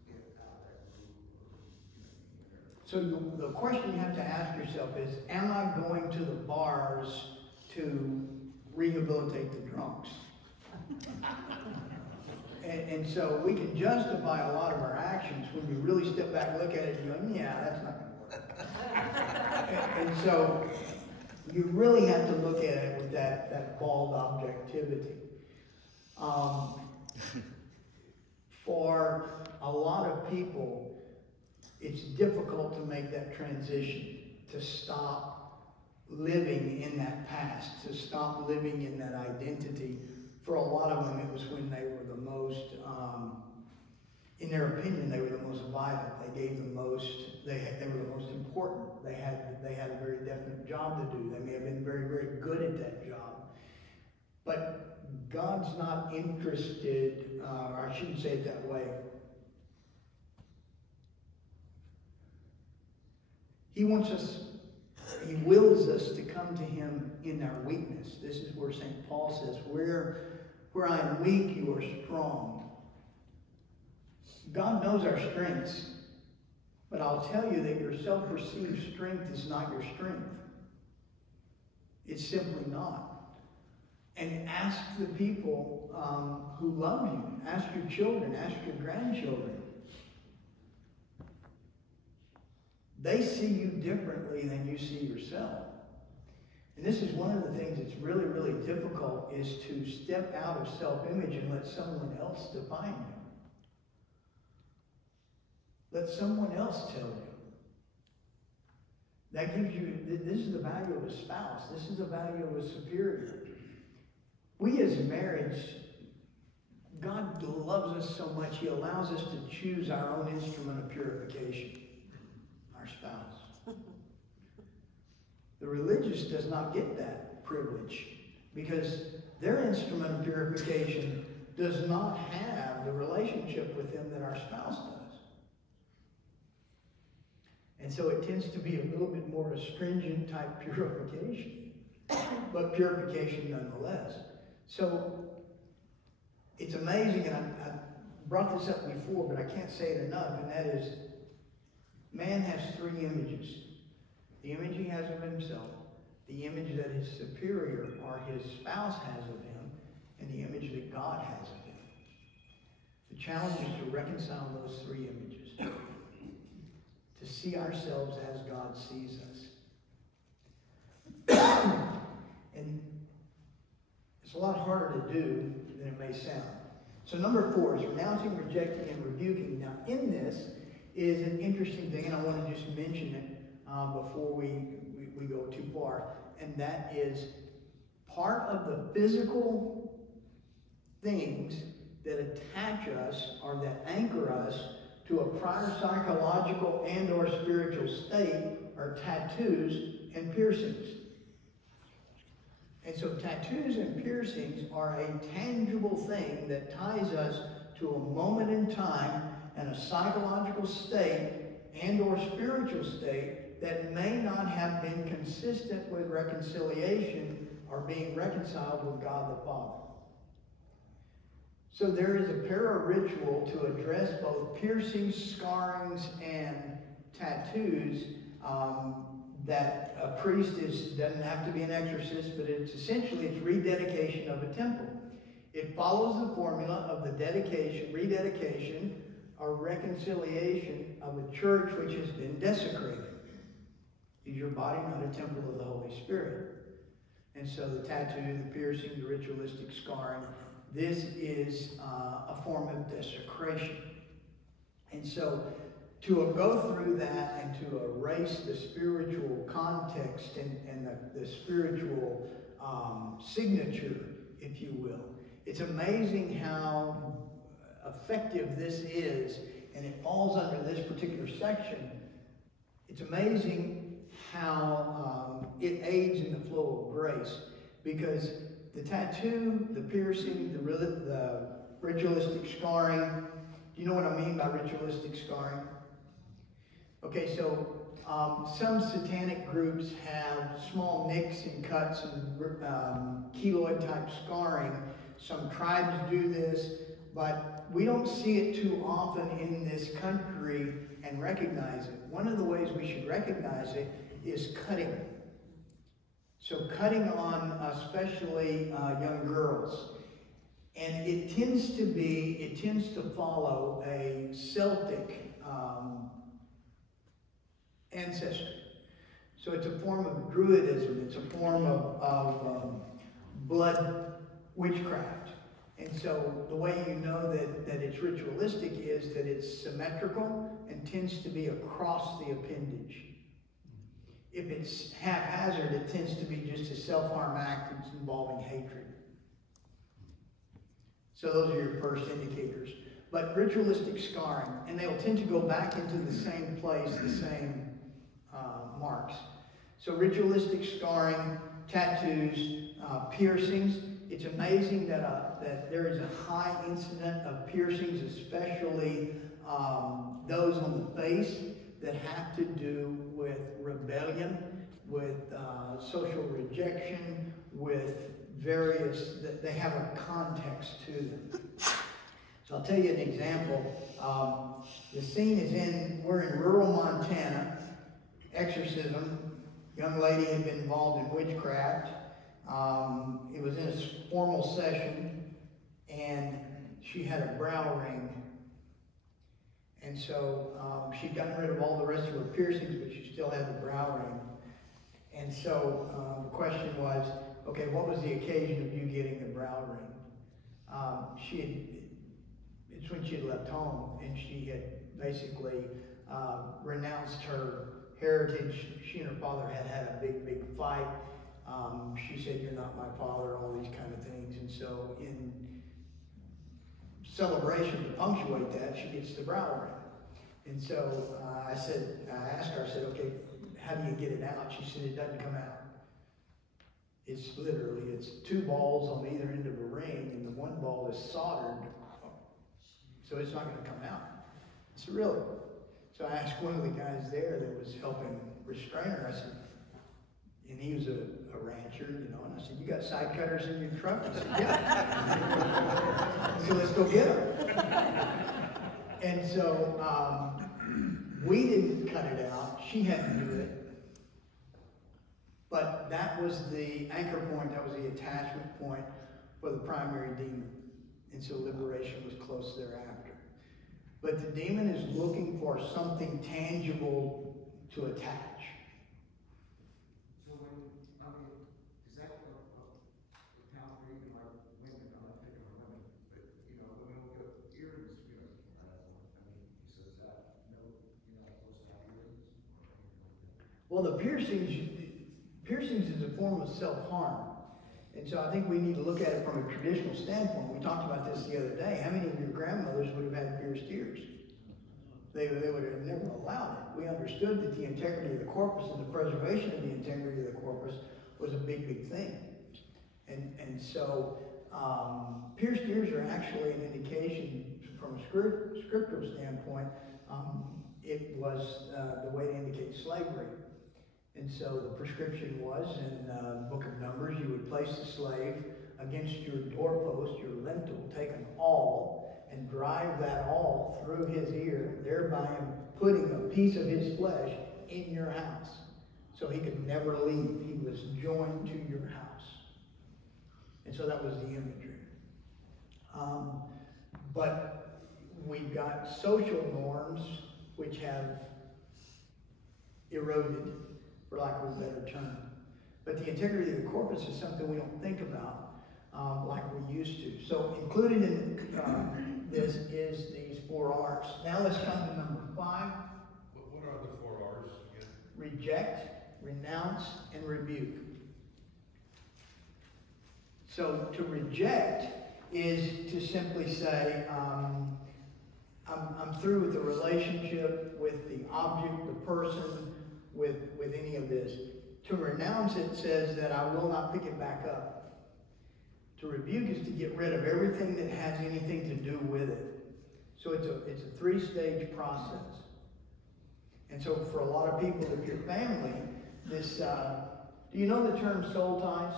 get out of that group, or So the question you have to ask yourself is, am I going to the bars to rehabilitate the drunks? And so we can justify a lot of our actions when you really step back and look at it and go, yeah, that's not going to work. and so you really have to look at it with that bald objectivity. For a lot of people, it's difficult to make that transition, to stop living in that past, to stop living in that identity. For a lot of them, it was when they were the most, in their opinion, they were the most vital. They gave the most, they were the most important. They had a very definite job to do. They may have been very, very good at that job. But God's not interested, or I shouldn't say it that way. He wants us, He wills us to come to Him in our weakness. This is where St. Paul says, where I am weak, you are strong. God knows our strengths, but I'll tell you that your self-perceived strength is not your strength. It's simply not. And ask the people who love you. Ask your children. Ask your grandchildren. They see you differently than you see yourself. And this is one of the things that's really, really difficult, is to step out of self-image and let someone else define you. Let someone else tell you. That gives you, this is the value of a spouse. This is the value of a superior. We as marriage, God loves us so much, He allows us to choose our own instrument of purification, our spouse. The religious does not get that privilege, because their instrument of purification does not have the relationship with Him that our spouse does. And so it tends to be a little bit more astringent type purification, but purification nonetheless. So it's amazing, and I brought this up before, but I can't say it enough, and that is, man has three images. The image he has of himself, the image that his superior or his spouse has of him, and the image that God has of him. The challenge is to reconcile those three images, to see ourselves as God sees us. And it's a lot harder to do than it may sound. So number 4 is renouncing, rejecting, and rebuking. Now in this is an interesting thing, and I want to just mention it before we go too far. And that is part of the physical things that attach us or that anchor us to a prior psychological and or spiritual state are tattoos piercings. And so tattoos and piercings are a tangible thing that ties us to a moment in time and a psychological state and or spiritual state that may not have been consistent with reconciliation or being reconciled with God the Father. So there is a para-ritual to address both piercings, scarrings, and tattoos that a priest doesn't have to be an exorcist, but it's rededication of a temple. It follows the formula of the rededication, or reconciliation of a church which has been desecrated. Is your body not a temple of the Holy Spirit? And so the tattoo, the piercing, the ritualistic scarring, this is a form of desecration. And so to go through that and to erase the spiritual context and the spiritual signature, if you will, it's amazing how effective this is, and it falls under this particular section. It's amazing how it aids in the flow of grace, because the tattoo, the piercing, the ritualistic scarring, do you know what I mean by ritualistic scarring? Okay, so some satanic groups have small nicks and cuts and keloid type scarring. Some tribes do this, but we don't see it too often in this country and recognize it. One of the ways we should recognize it is cutting. So cutting on especially young girls. And it tends to follow a Celtic ancestry. So it's a form of druidism. It's a form of blood witchcraft. And so the way you know that it's ritualistic is that it's symmetrical and tends to be across the appendage. If it's haphazard, it tends to be just a self-harm act involving hatred. So those are your first indicators. But ritualistic scarring, and they'll tend to go back into the same place, the same marks. So ritualistic scarring, tattoos, piercings. It's amazing that there is a high incident of piercings, especially those on the face that have to do with rebellion, with social rejection, with various, they have a context to them. So I'll tell you an example. The scene is we're in rural Montana, exorcism. Young lady had been involved in witchcraft. It was in a formal session, and she had a brow ring. And so she'd gotten rid of all the rest of her piercings, but she still had the brow ring. And so the question was, okay, what was the occasion of you getting the brow ring? It's when she had left home, and she had basically renounced her heritage. She and her father had a big fight. She said, "You're not my father," all these kind of things. And so in celebration to punctuate that, she gets the brow ring. And so I asked her, I said, "Okay, how do you get it out?" She said, "It doesn't come out. It's two balls on either end of a ring, and the one ball is soldered, so it's not going to come out." I said, "Really?" So I asked one of the guys there that was helping restrain her. I said, and he was a rancher, and I said, "You got side cutters in your truck?" He said, "Yeah." So let's go get them. And so we didn't cut it out. She had to do it. But that was the anchor point, that was the attachment point for the primary demon. And so liberation was close thereafter. But the demon is looking for something tangible to attach. So is that a account for even like women? I'm not picking on women, but women will get earrings. He says that you're not supposed to have earrings. Well, the piercings is a form of self-harm. And so I think we need to look at it from a traditional standpoint. We talked about this the other day. How many of your grandmothers would have had pierced ears? They would have never allowed it. We understood that the integrity of the corpus and the preservation of the integrity of the corpus was a big, big thing. And so pierced ears are actually an indication from a scriptural standpoint. It was the way to indicate slavery. And so the prescription was in the book of Numbers, you would place the slave against your doorpost, your lintel, take an awl, and drive that awl through his ear, thereby putting a piece of his flesh in your house. So he could never leave. He was joined to your house. And so that was the imagery. But we've got social norms which have eroded, for lack of a better term. But the integrity of the corpus is something we don't think about like we used to. So included in this is these 4 R's. Now let's come to number 5. What are the 4 R's again? Reject, renounce, and rebuke. So to reject is to simply say, I'm through with the relationship, with the object, the person, with any of this. To renounce it says that I will not pick it back up. To rebuke is to get rid of everything that has anything to do with it. So it's a 3-stage process. And so for a lot of people, if your family, this, do you know the term soul ties?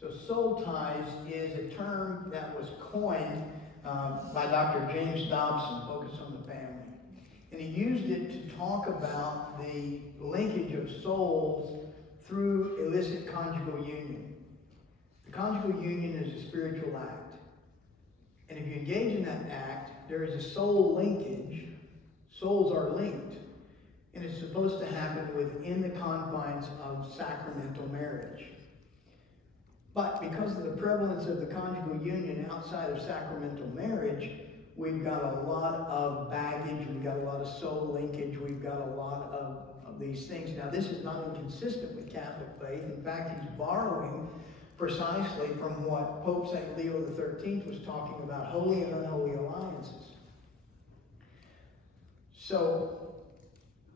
So soul ties is a term that was coined by Dr. James Dobson, Focus on the Family. And he used it to talk about the linkage of souls through illicit conjugal union. The conjugal union is a spiritual act. And if you engage in that act, there is a soul linkage. Souls are linked. And it's supposed to happen within the confines of sacramental marriage. But because of the prevalence of the conjugal union outside of sacramental marriage, we've got a lot of baggage, we've got a lot of soul linkage, we've got a lot of these things. Now, this is not inconsistent with Catholic faith. In fact, he's borrowing precisely from what Pope St. Leo XIII was talking about, holy and unholy alliances. So,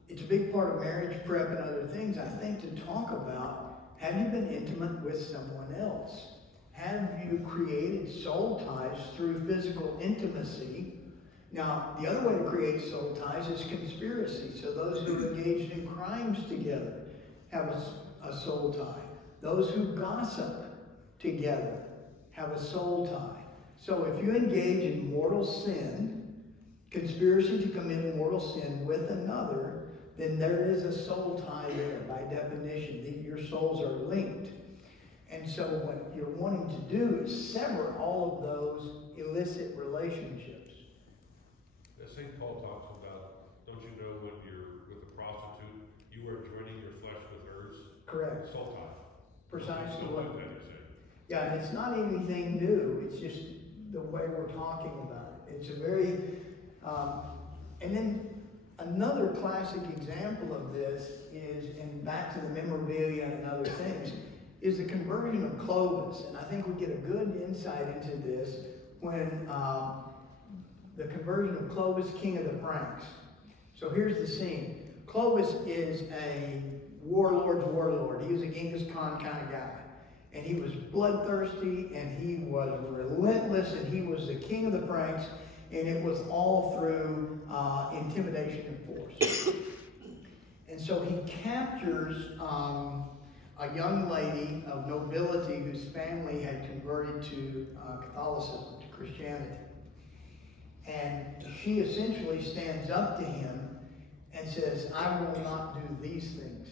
it's a big part of marriage prep and other things, I think, to talk about. Have you been intimate with someone else? Have you created soul ties through physical intimacy? Now, the other way to create soul ties is conspiracy. So those who have engaged in crimes together have a soul tie. Those who gossip together have a soul tie. So if you engage in mortal sin, conspiracy to commit mortal sin with another, then there is a soul tie there by definition. Your souls are linked. And so what you're wanting to do is sever all of those illicit relationships. As St. Paul talks about, don't you know when you're with a prostitute, you are joining your flesh with hers? Correct. Soul tie. Precisely Soul what. tie, you say. Yeah, and it's not anything new. It's just the way we're talking about it. It's a very, and then another classic example of this is, and back to the memorabilia and other things, is the conversion of Clovis. And I think we get a good insight into this when the conversion of Clovis, king of the Franks. So here's the scene. Clovis is a warlord's warlord. He was a Genghis Khan kind of guy. And he was bloodthirsty, and he was relentless, and he was the king of the Franks, and it was all through intimidation and force. And so he captures a young lady of nobility whose family had converted to Catholicism, to Christianity. And she essentially stands up to him and says, I will not do these things.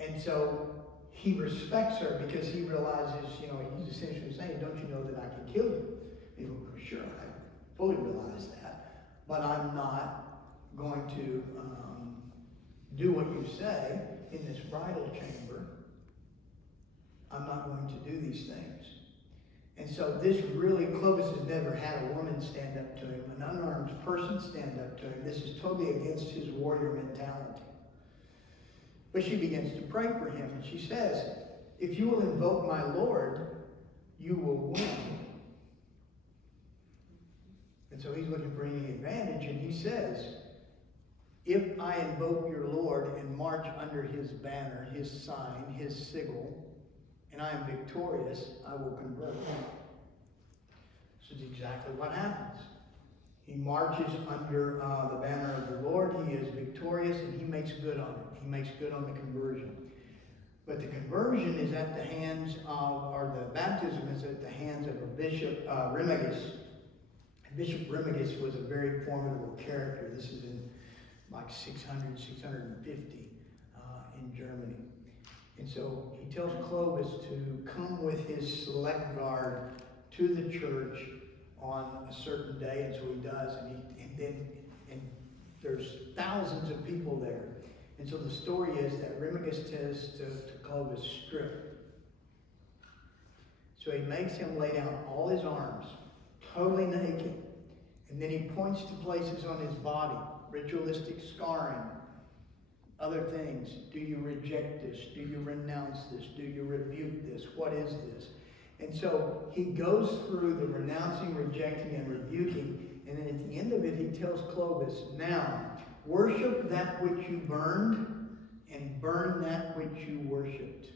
And so he respects her because he realizes, he's essentially saying, don't you know that I can kill you? Sure, I fully realize that, but I'm not going to do what you say in this bridal chamber. I'm not going to do these things. And so this really, Clovis has never had a woman stand up to him, an unarmed person stand up to him. This is totally against his warrior mentality. But she begins to pray for him, and she says, if you will invoke my Lord, you will win. And so he's looking for any advantage, and he says, if I invoke your Lord and march under his banner, his sign, his sigil, and I am victorious, I will convert. This is exactly what happens. He marches under the banner of the Lord. He is victorious, and he makes good on it. He makes good on the conversion. But the conversion is at the hands of, or the baptism is at the hands of a Bishop Remigus. Bishop Remigus was a very formidable character. This is in like 600, 650 in Germany. And so he tells Clovis to come with his select guard to the church on a certain day, and so he does, and there's thousands of people there. And so the story is that Remigus says to Clovis, strip. So he makes him lay down all his arms, totally naked, and then he points to places on his body, ritualistic scarring, other things. Do you reject this? Do you renounce this? Do you rebuke this? What is this? And so he goes through the renouncing, rejecting, and rebuking, and then at the end of it he tells Clovis, now, worship that which you burned, and burn that which you worshipped.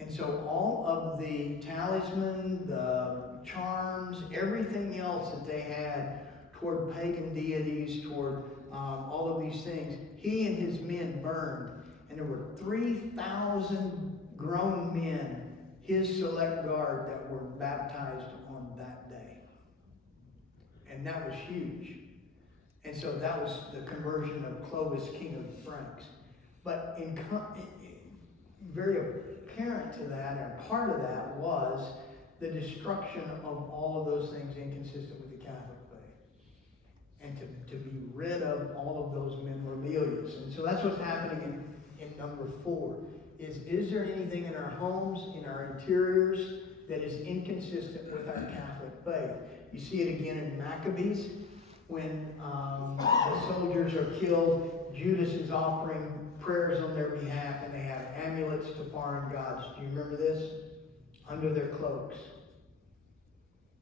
And so all of the talisman, the charms, everything else that they had toward pagan deities, toward all of these things, he and his men burned. And there were 3,000 grown men, his select guard, that were baptized on that day. And that was huge. And so that was the conversion of Clovis, king of the Franks. But very apparent to that, and part of that, was the destruction of all of those things inconsistent with the Catholic faith. And to be rid of all of those memorabilia. And so that's what's happening in number 4. Is there anything in our homes, in our interiors, that is inconsistent with our Catholic faith? You see it again in Maccabees, when the soldiers are killed. Judas is offering prayers on their behalf, and they have amulets to foreign gods. Do you remember this? Under their cloaks.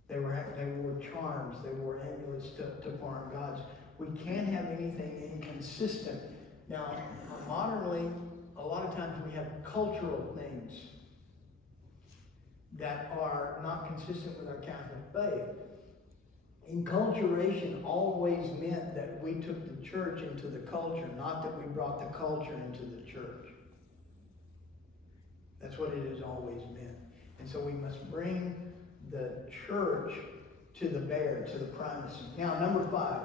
They wore charms, they wore amulets to foreign gods. We can't have anything inconsistent. Now, modernly, a lot of times we have cultural things that are not consistent with our Catholic faith. Enculturation always meant that we took the church into the culture, not that we brought the culture into the church. That's what it has always meant. And so we must bring the church to the bear, to the primacy. Now, number 5.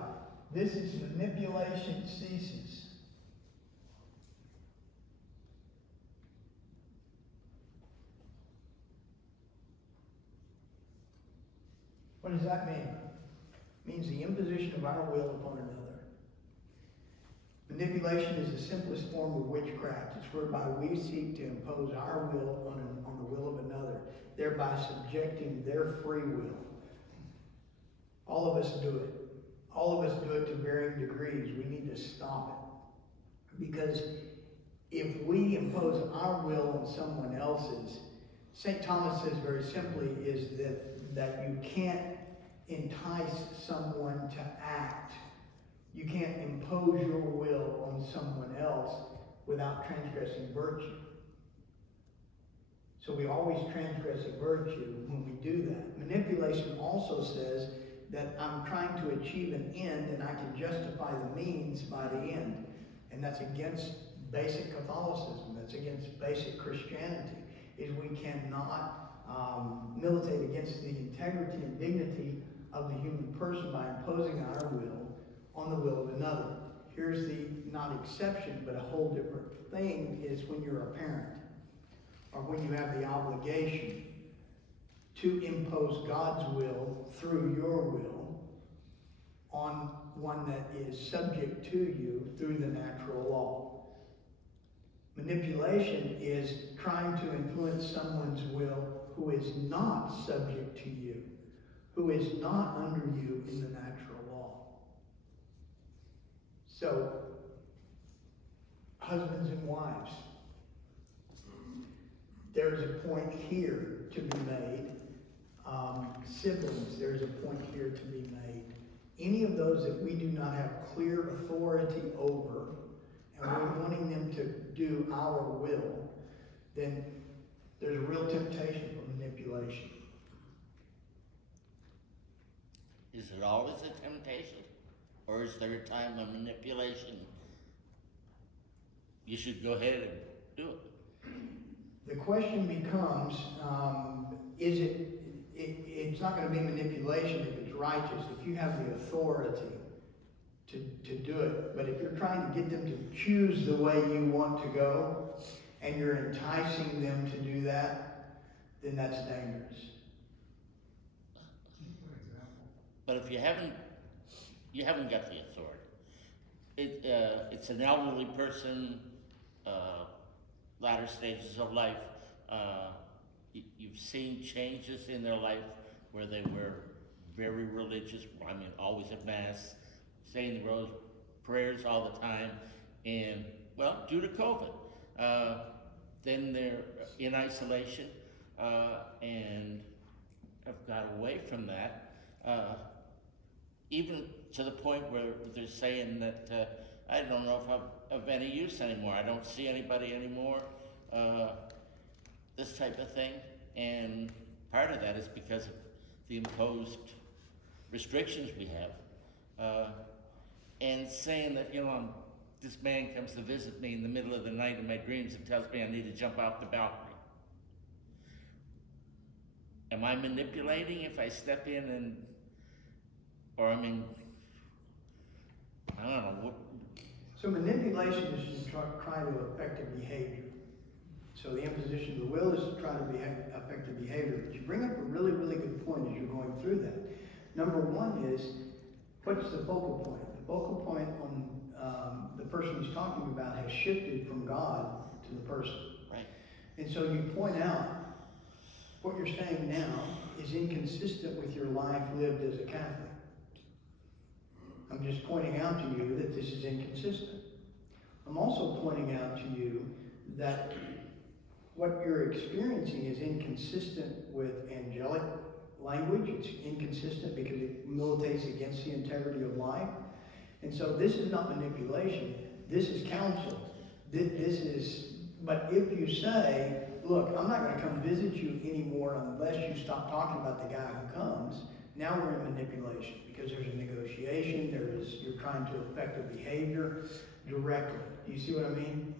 This is manipulation ceases. What does that mean? It means the imposition of our will upon another. Manipulation is the simplest form of witchcraft. It's whereby we seek to impose our will on the will of another, thereby subjecting their free will. All of us do it. All of us do it to varying degrees. We need to stop it. Because if we impose our will on someone else's, St. Thomas says very simply, is that you can't entice someone to act. You can't impose your will on someone else without transgressing virtue. So we always transgress a virtue when we do that. Manipulation also says that I'm trying to achieve an end and I can justify the means by the end. And that's against basic Catholicism. That's against basic Christianity. Is we cannot militate against the integrity and dignity of the human person by imposing our will on the will of another. Here's the not exception, but a whole different thing is when you're a parent, or when you have the obligation to impose God's will through your will on one that is subject to you through the natural law. Manipulation is trying to influence someone's will who is not subject to you, who is not under you in the natural law. So, husbands and wives, there's a point here to be made. siblings, there's a point here to be made. Any of those that we do not have clear authority over, and we're wanting them to do our will, then there's a real temptation for manipulation. Is it always a temptation? Or is there a time of manipulation? You should go ahead and do it. The question becomes, it's not going to be manipulation if it's righteous, if you have the authority to do it. But if you're trying to get them to choose the way you want to go, and you're enticing them to do that, then that's dangerous. But if you haven't got the authority. It's an elderly person, latter stages of life. You've seen changes in their life where they were very religious. I mean, always at Mass, saying the rose prayers all the time, and well, due to COVID, then they're in isolation and have got away from that. Even to the point where they're saying that I don't know if I'm of any use anymore. I don't see anybody anymore. This type of thing. And part of that is because of the imposed restrictions we have. And saying that, this man comes to visit me in the middle of the night in my dreams and tells me I need to jump off the balcony. Am I manipulating if I step in I don't know. So manipulation is to try to affect a behavior. So the imposition of the will is to try to affect the behavior. But you bring up a really, really good point as you're going through that. Number one is, what's the focal point? The focal point on the person he's talking about has shifted from God to the person. Right. And so you point out, what you're saying now is inconsistent with your life lived as a Catholic. I'm just pointing out to you that this is inconsistent. I'm also pointing out to you that what you're experiencing is inconsistent with angelic language. It's inconsistent because it militates against the integrity of life. And so this is not manipulation. This is counsel. But if you say, look, I'm not going to come visit you anymore unless you stop talking about the guy who comes, now we're in manipulation because there's a negotiation, you're trying to affect a behavior directly. Do you see what I mean?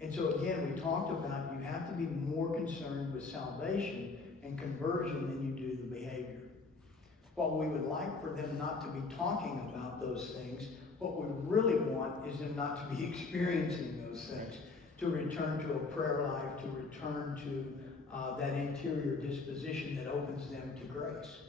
And so again, we talked about you have to be more concerned with salvation and conversion than you do the behavior. What we would like for them not to be talking about those things, what we really want is them not to be experiencing those things, to return to a prayer life, to return to that interior disposition that opens them to grace.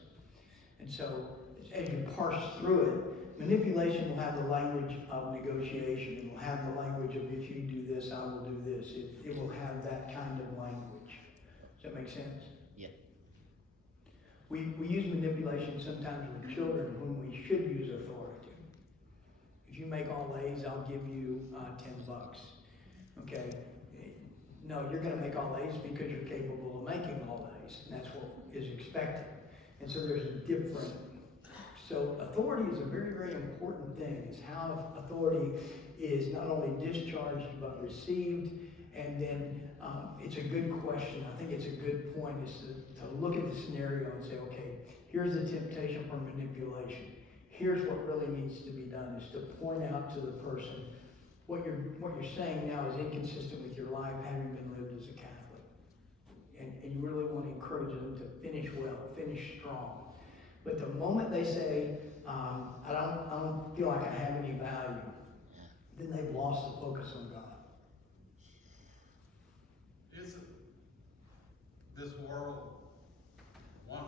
And so, as you parse through it, manipulation will have the language of negotiation. It will have the language of, if you do this, I will do this. It will have that kind of language. Does that make sense? Yeah. We use manipulation sometimes with children when we should use authority. If you make all A's, I'll give you $10. Okay? No, you're going to make all A's because you're capable of making all A's. And that's what is expected. And so there's a different. So authority is a very, very important thing. It's how authority is not only discharged but received. And then it's a good question. I think it's a good point is to look at the scenario and say, okay, here's the temptation for manipulation. Here's what really needs to be done is to point out to the person what you're saying now is inconsistent with your life having been lived as a Catholic. And you really want to encourage them to finish well, finish strong. But the moment they say, I don't feel like I have any value, then they've lost the focus on God. Is this world 100%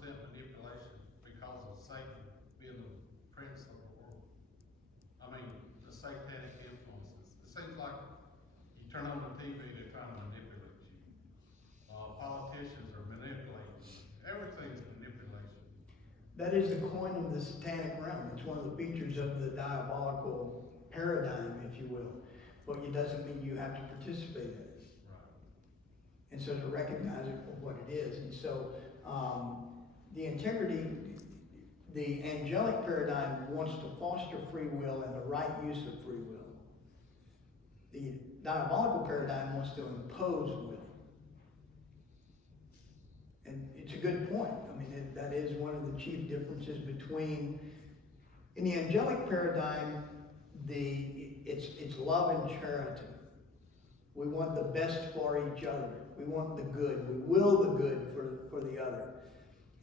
manipulation because of Satan being the prince of the world? I mean, the satanic influences. It seems like you turn on the TV, they're trying to manipulate you. Politicians are manipulating you. Everything's manipulation. That is the coin of the satanic realm. It's one of the features of the diabolical paradigm, if you will. But it doesn't mean you have to participate in it. Right. And so to recognize it for what it is. And so the integrity, the angelic paradigm wants to foster free will and the right use of free will. The diabolical paradigm wants to impose will. And it's a good point. I mean, that is one of the chief differences between, in the angelic paradigm, it's love and charity. We want the best for each other. We want the good. We will the good for the other.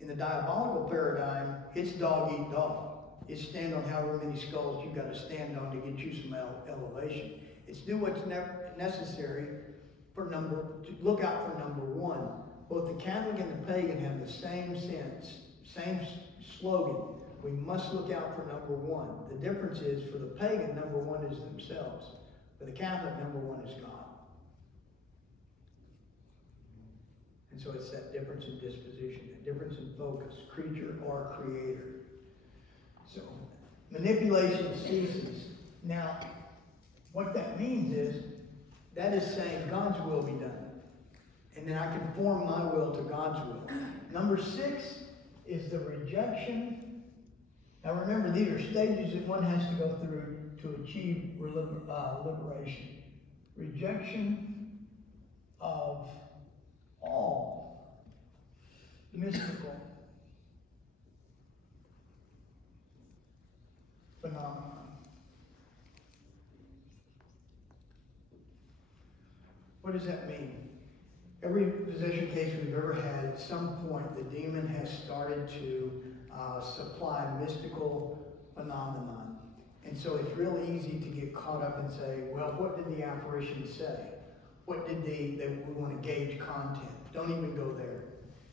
In the diabolical paradigm, it's dog eat dog. It's stand on however many skulls you've got to stand on to get you some elevation. It's do what's necessary to look out for number one. Both the Catholic and the pagan have the same sense, same slogan. We must look out for number one. The difference is, for the pagan, number one is themselves. For the Catholic, number one is God. And so it's that difference in disposition, that difference in focus, creature or creator. So manipulation ceases. Now, what that means is, that is saying God's will be done. And then I conform my will to God's will. Number 6 is the rejection. Now remember, these are stages that one has to go through to achieve liberation. Rejection of all mystical phenomena. What does that mean? Every possession case we've ever had, at some point, the demon has started to supply mystical phenomenon. And so it's really easy to get caught up and say, well, what did the apparition say? What did we want to gauge content? Don't even go there.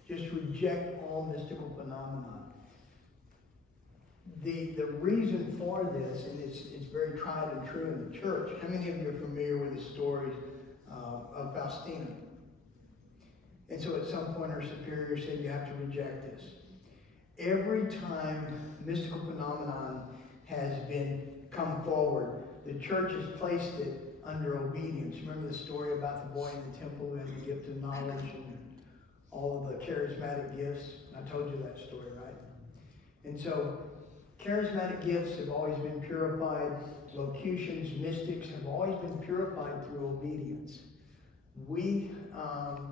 Just reject all mystical phenomenon. The reason for this, and it's very tried and true in the church. How many of you are familiar with the stories of Faustina? And so at some point our superior said, you have to reject this. Every time mystical phenomenon has come forward, the church has placed it under obedience. Remember the story about the boy in the temple and the gift of knowledge and all of the charismatic gifts? I told you that story, right? And so charismatic gifts have always been purified. Locutions, mystics have always been purified through obedience. We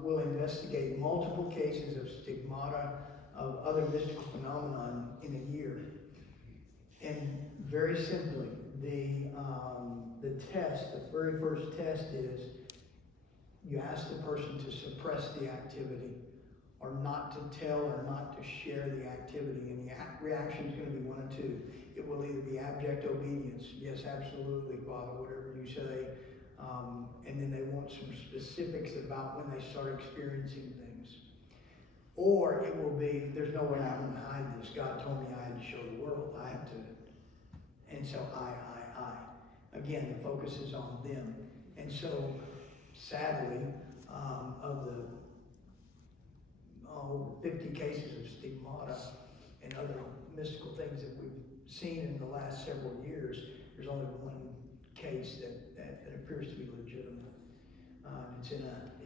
will investigate multiple cases of stigmata, of other mystical phenomenon in a year. And very simply, the test, the very first test is, you ask the person to suppress the activity, or not to tell or not to share the activity. And the reaction is going to be one of two. It will either be abject obedience. Yes, absolutely, Father, whatever you say. And then they want some specifics about when they start experiencing things. Or it will be, there's no way I'm going to hide this. God told me I had to show the world. I have to. And so I. Again, the focus is on them. And so, sadly, of the 50 cases of stigmata and other mystical things that we've seen in the last several years, there's only one case that appears to be legitimate.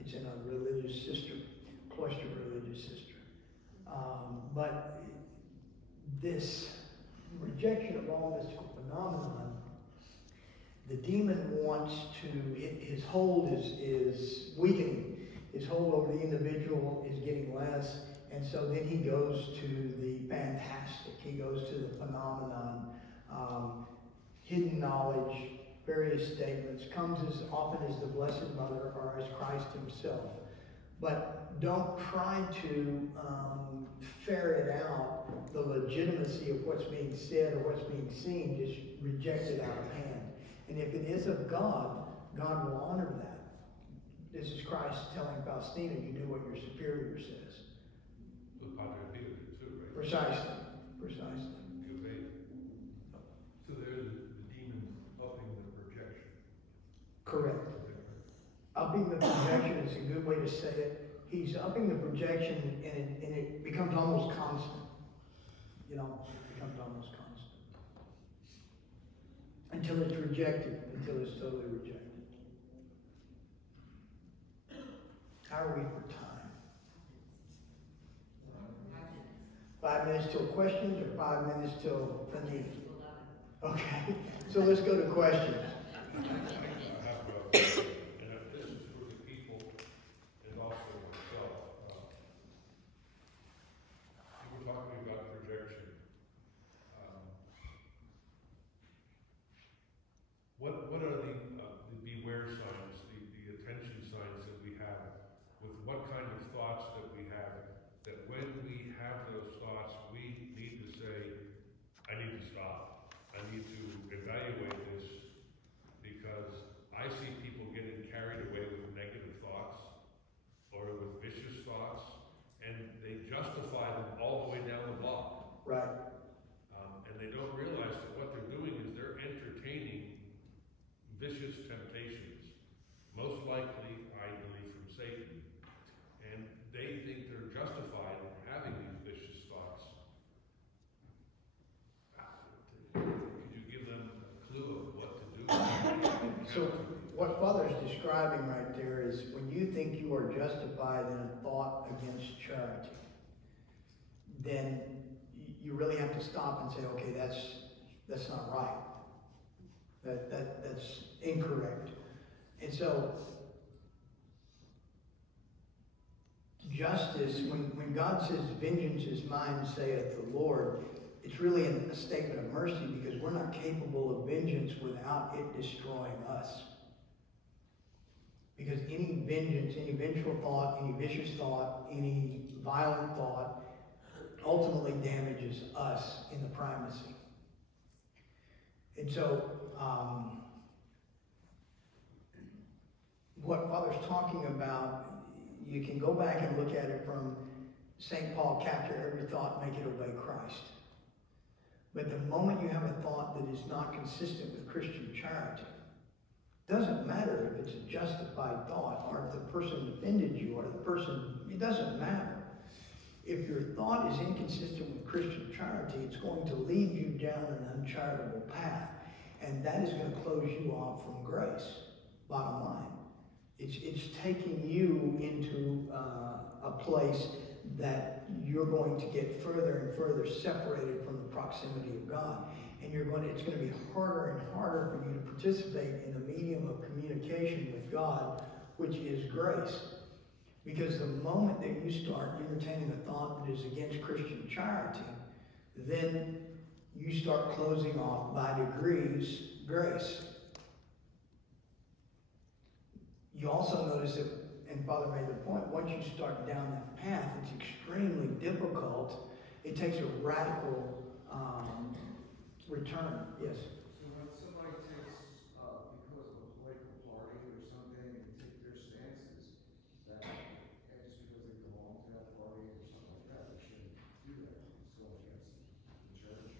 It's in a religious sister, cloister religious sister. But this rejection of all mystical phenomenon, the demon wants to, his hold is weakening. His hold over the individual is getting less. And so then he goes to the fantastic. He goes to the phenomenon, hidden knowledge, various statements, comes as often as the Blessed Mother or as Christ himself. But don't try to ferret out the legitimacy of what's being said or what's being seen. Just reject it out of hand. And if it is of God, God will honor that. This is Christ telling Faustina, you do what your superior says. With Compatibility too, right? Precisely. Because so there's the demon upping the projection. Correct. Upping the projection is a good way to say it. He's upping the projection and it becomes almost constant. You know, it becomes almost constant. Until it's rejected, until it's totally rejected. How are we for time? 5 minutes till questions or 5 minutes till the need? Okay, so let's go to questions. I have, and this is for the people and also myself. You were talking about projection. What are the beware signs, the attention signs that we have with what kind of thoughts that we have, that when we have those thoughts, we need to say, I need to stop. I need to evaluate this, because I see people getting carried away with negative thoughts or with vicious thoughts, and they justify them all the way down the block. Right. And they don't realize that what they're doing is they're entertaining vicious temptations, most likely, I believe, from Satan. And they think they're justified in having these vicious thoughts. Could you give them a clue of what to do? So what Father's describing right there is when you think you are justified in a thought against charity, then you really have to stop and say, okay, that's not right. That's incorrect. And so justice, when God says, vengeance is mine, saith the Lord, it's really a statement of mercy, because we're not capable of vengeance without it destroying us. Because any vengeance, any vengeful thought, any vicious thought, any violent thought ultimately damages us in the primacy. And so, what Father's talking about, you can go back and look at it from St. Paul, capture every thought, make it obey Christ. But the moment you have a thought that is not consistent with Christian charity, doesn't matter if it's a justified thought, or if the person offended you, or the person, it doesn't matter. If your thought is inconsistent with Christian charity, it's going to lead you down an uncharitable path. And that is going to close you off from grace, bottom line. It's taking you into a place that you're going to get further and further separated from the proximity of God. And it's going to be harder and harder for you to participate in the medium of communication with God, which is grace. Because the moment that you start entertaining a thought that is against Christian charity, then you start closing off by degrees grace. You also notice that, and Father made the point, once you start down that path, it's extremely difficult. It takes a radical return. Yes? So when somebody takes, because of a political party or something, and take their stances, that, and just because they belong to that party or something like that, they shouldn't do that. It's going against the church.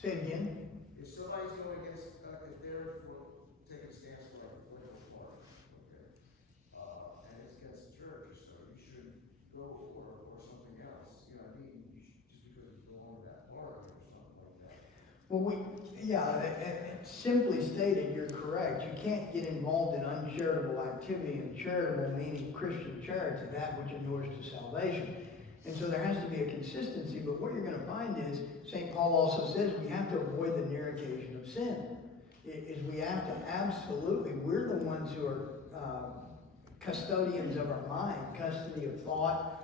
Say it again. If somebody's going against, if they're taking a stance for like a political party, okay, and it's against the church, so you shouldn't go or something else. You know what I mean? Just because you belong to that party or something like that. Well, simply stated, you're correct. You can't get involved in uncharitable activity, and charitable meaning Christian charity, that which endures to salvation. And so there has to be a consistency, but what you're going to find is, St. Paul also says we have to avoid the near occasion of sin. We have to absolutely, we're the ones who are custodians of our mind, custody of thought,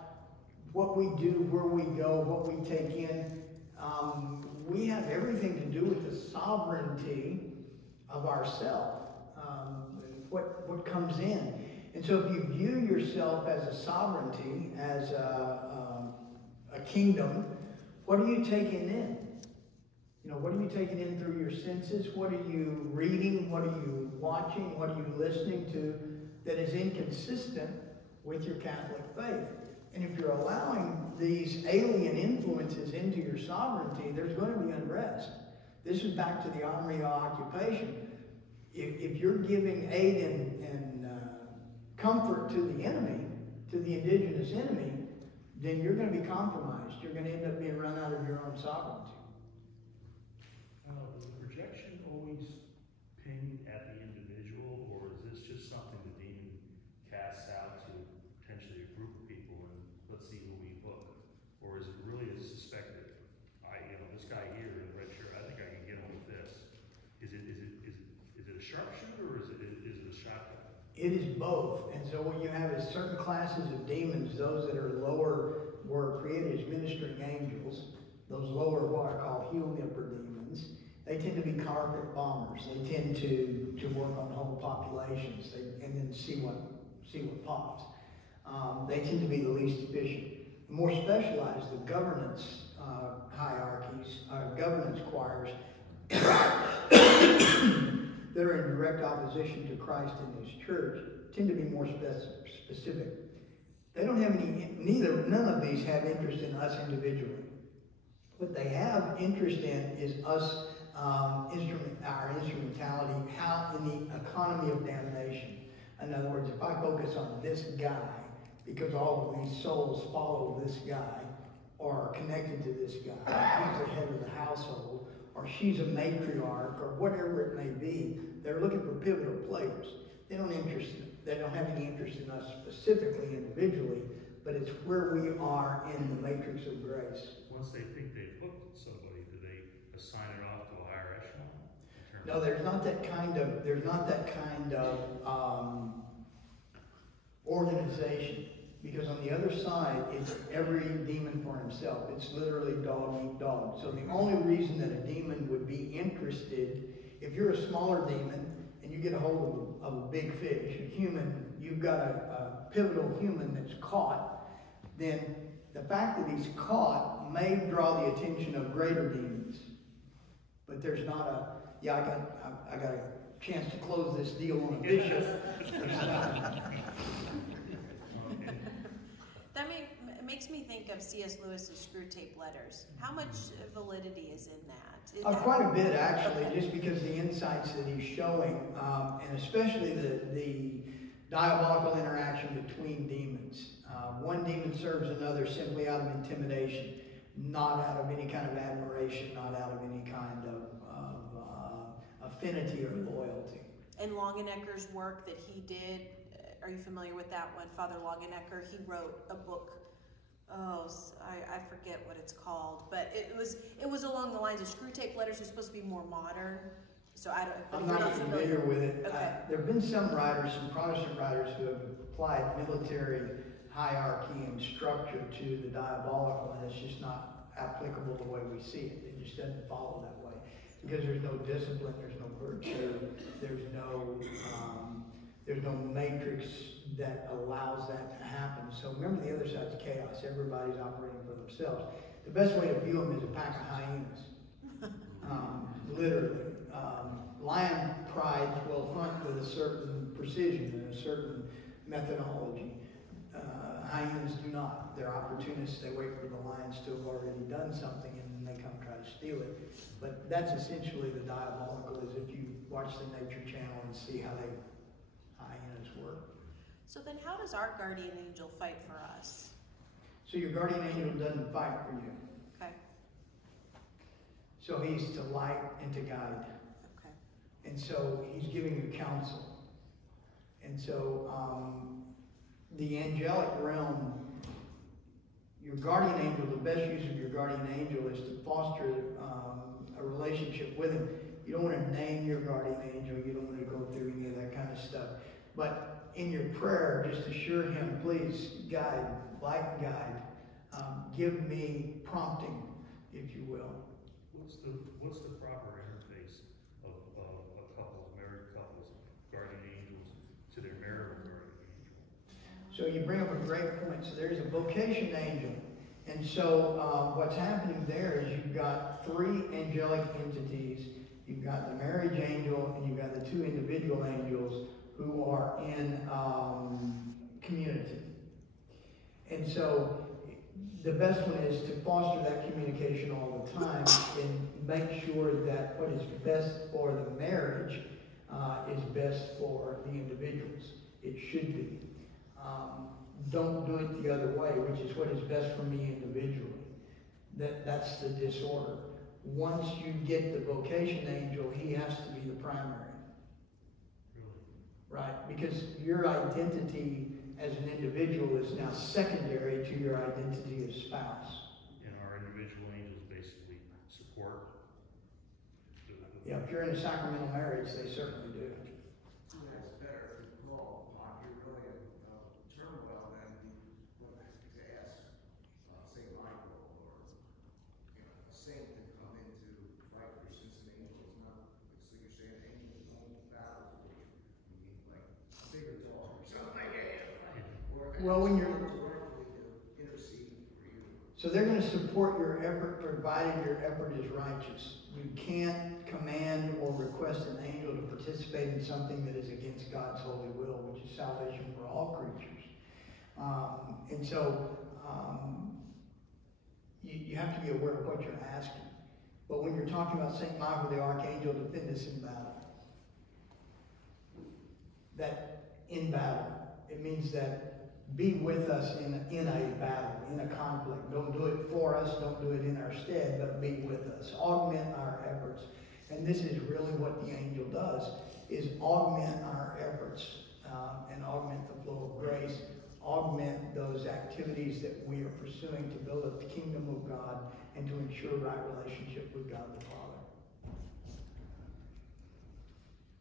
what we do, where we go, what we take in. We have everything to do with the sovereignty of ourself, what comes in. And so if you view yourself as a sovereignty, as a kingdom, what are you taking in? You know, what are you taking in through your senses? What are you reading? What are you watching? What are you listening to that is inconsistent with your Catholic faith? And if you're allowing these alien influences into your sovereignty, there's going to be unrest. This is back to the army of occupation. If you're giving aid and comfort to the enemy, to the indigenous enemy, then you're going to be compromised. You're going to end up being run out of your own sovereignty. Does the projection always ping at the individual, or is this just something the demon casts out to potentially a group of people and let's see who we hook? Or is it really a suspected sharpshooter, or is it a shotgun? It is both. And so what you have is certain classes of demons, those that are lower were created as ministering angels. Those lower, what I call heel nipper demons, they tend to be carpet bombers. They tend to work on whole populations and then see what pops. They tend to be the least efficient. The more specialized, the governance hierarchies, governance choirs that are in direct opposition to Christ and His church tend to be more specific. They don't have none of these have interest in us individually. What they have interest in is us, our instrumentality, how in the economy of damnation. In other words, if I focus on this guy, because all of these souls follow this guy, or are connected to this guy, he's the head of the household, or she's a matriarch, or whatever it may be, they're looking for pivotal players. They don't have any interest in us specifically, individually, but it's where we are in the matrix of grace. Once they think they've hooked somebody, do they assign it off to a higher echelon? No, there's not that kind of organization. Because on the other side, it's every demon for himself. It's literally dog eat dog. So the only reason that a demon would be interested, if you're a smaller demon and you get a hold of a big fish, a human, you've got a pivotal human that's caught, then the fact that he's caught may draw the attention of greater demons. But there's not I got a chance to close this deal on a bishop. That makes me think of C.S. Lewis's Screw Tape Letters. How much validity is in that? Quite a bit, actually, just because the insights that he's showing, and especially the diabolical interaction between demons. One demon serves another simply out of intimidation, not out of any kind of admiration, not out of any kind of affinity or loyalty. And Longenecker's work that he did, are you familiar with that one? Father Longenecker, he wrote a book. I forget what it's called, but it was along the lines of Screw Tape Letters. Are supposed to be more modern. So I'm not familiar with it. Okay. There have been some Protestant writers, who have applied military hierarchy and structure to the diabolical, and it's just not applicable the way we see it. It just doesn't follow that way. Because there's no discipline, there's no virtue, there's no matrix that allows that to happen. So remember, the other side's chaos. Everybody's operating for themselves. The best way to view them is a pack of hyenas. Literally. Lion prides will hunt with a certain precision and a certain methodology. Hyenas do not. They're opportunists. They wait for the lions to have already done something, and then they come try to steal it. But that's essentially the diabolical, is if you watch the Nature Channel and see how hyenas work. So then how does our guardian angel fight for us? So your guardian angel doesn't fight for you. Okay. So he's to light and to guide. Okay. And so he's giving you counsel. And so the angelic realm, your guardian angel, the best use of your guardian angel is to foster a relationship with him. You don't want to name your guardian angel. You don't want to go through any of that kind of stuff. But in your prayer, just assure him, please guide, light guide. Give me prompting, if you will. What's the proper interface of married couples, guardian angels, to their marital guardian angel? So you bring up a great point. So there's a vocation angel. And so what's happening there is you've got three angelic entities. You've got the marriage angel, and you've got the two individual angels who are in community. And so the best one is to foster that communication all the time and make sure that what is best for the marriage is best for the individuals. It should be. Don't do it the other way, which is what is best for me individually. That's the disorder. Once you get the vocation angel, he has to be the primary. Right? Because your identity as an individual is now secondary to your identity as spouse. And our individual angels basically support. Yeah, if you're in a sacramental marriage, they certainly do. Well, when you're, directly to intercede for you. so they're going to support your effort, provided your effort is righteous. You can't command or request an angel to participate in something that is against God's holy will, which is salvation for all creatures. And so you have to be aware of what you're asking. But when you're talking about St. Michael the Archangel, defend us in battle. That in battle, it means that be with us in a battle, in a conflict. Don't do it for us, don't do it in our stead, but be with us. Augment our efforts. And this is really what the angel does, is augment our efforts and augment the flow of grace, augment those activities that we are pursuing to build up the kingdom of God and to ensure right relationship with God the Father.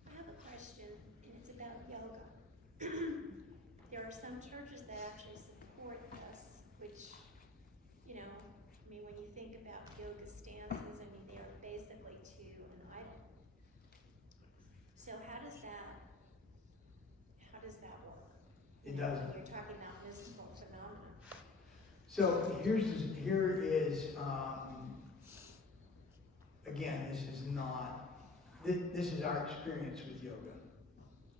I have a question, and it's about yoga. There are some churches that actually support this, which, you know, I mean, when you think about yoga stances, I mean, they are basically to an idol. So how does that work? It doesn't. You're talking about mystical phenomena. So here is again, this is our experience with yoga.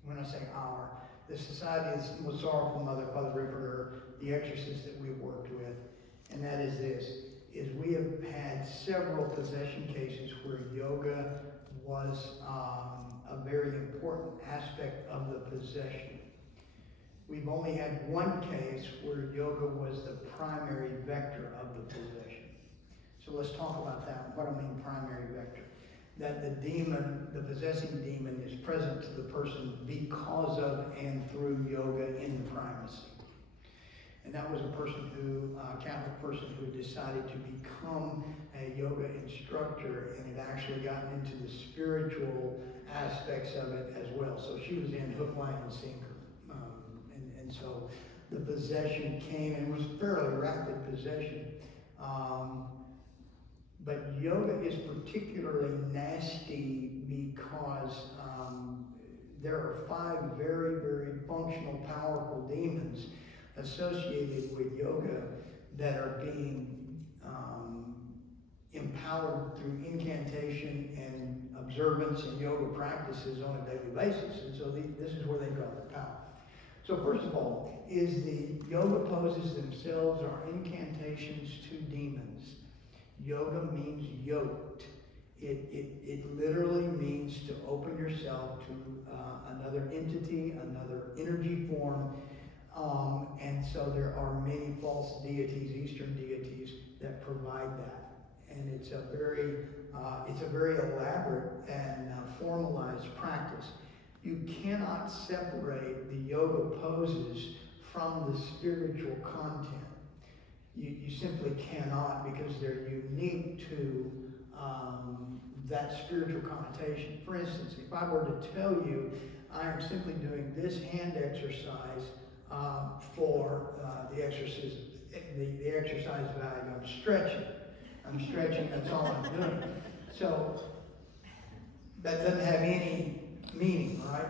When I say our, the Society's Most Sorrowful Mother, Father Ripperger, the exorcists that we've worked with, and that is this, is we have had several possession cases where yoga was a very important aspect of the possession. We've only had one case where yoga was the primary vector of the possession. So let's talk about that. What I mean primary vector. That the demon, the possessing demon, is present to the person because of and through yoga in primacy. And that was a person who, a Catholic person who had decided to become a yoga instructor and had actually gotten into the spiritual aspects of it as well. So she was in hook, line, and sinker. And so the possession came, and it was fairly rapid possession. But yoga is particularly nasty because there are 5 very, very functional, powerful demons associated with yoga that are being empowered through incantation and observance and yoga practices on a daily basis. And so this is where they draw their power. So first of all, is the yoga poses themselves are incantations to demons. Yoga means yoked. It literally means to open yourself to another entity, another energy form. And so there are many false deities, Eastern deities, that provide that. And it's a very elaborate and formalized practice. You cannot separate the yoga poses from the spiritual content. You simply cannot, because they're unique to that spiritual connotation. For instance, if I were to tell you I am simply doing this hand exercise for the exorcism, the exercise value, I'm stretching, that's all I'm doing. So that doesn't have any meaning, right?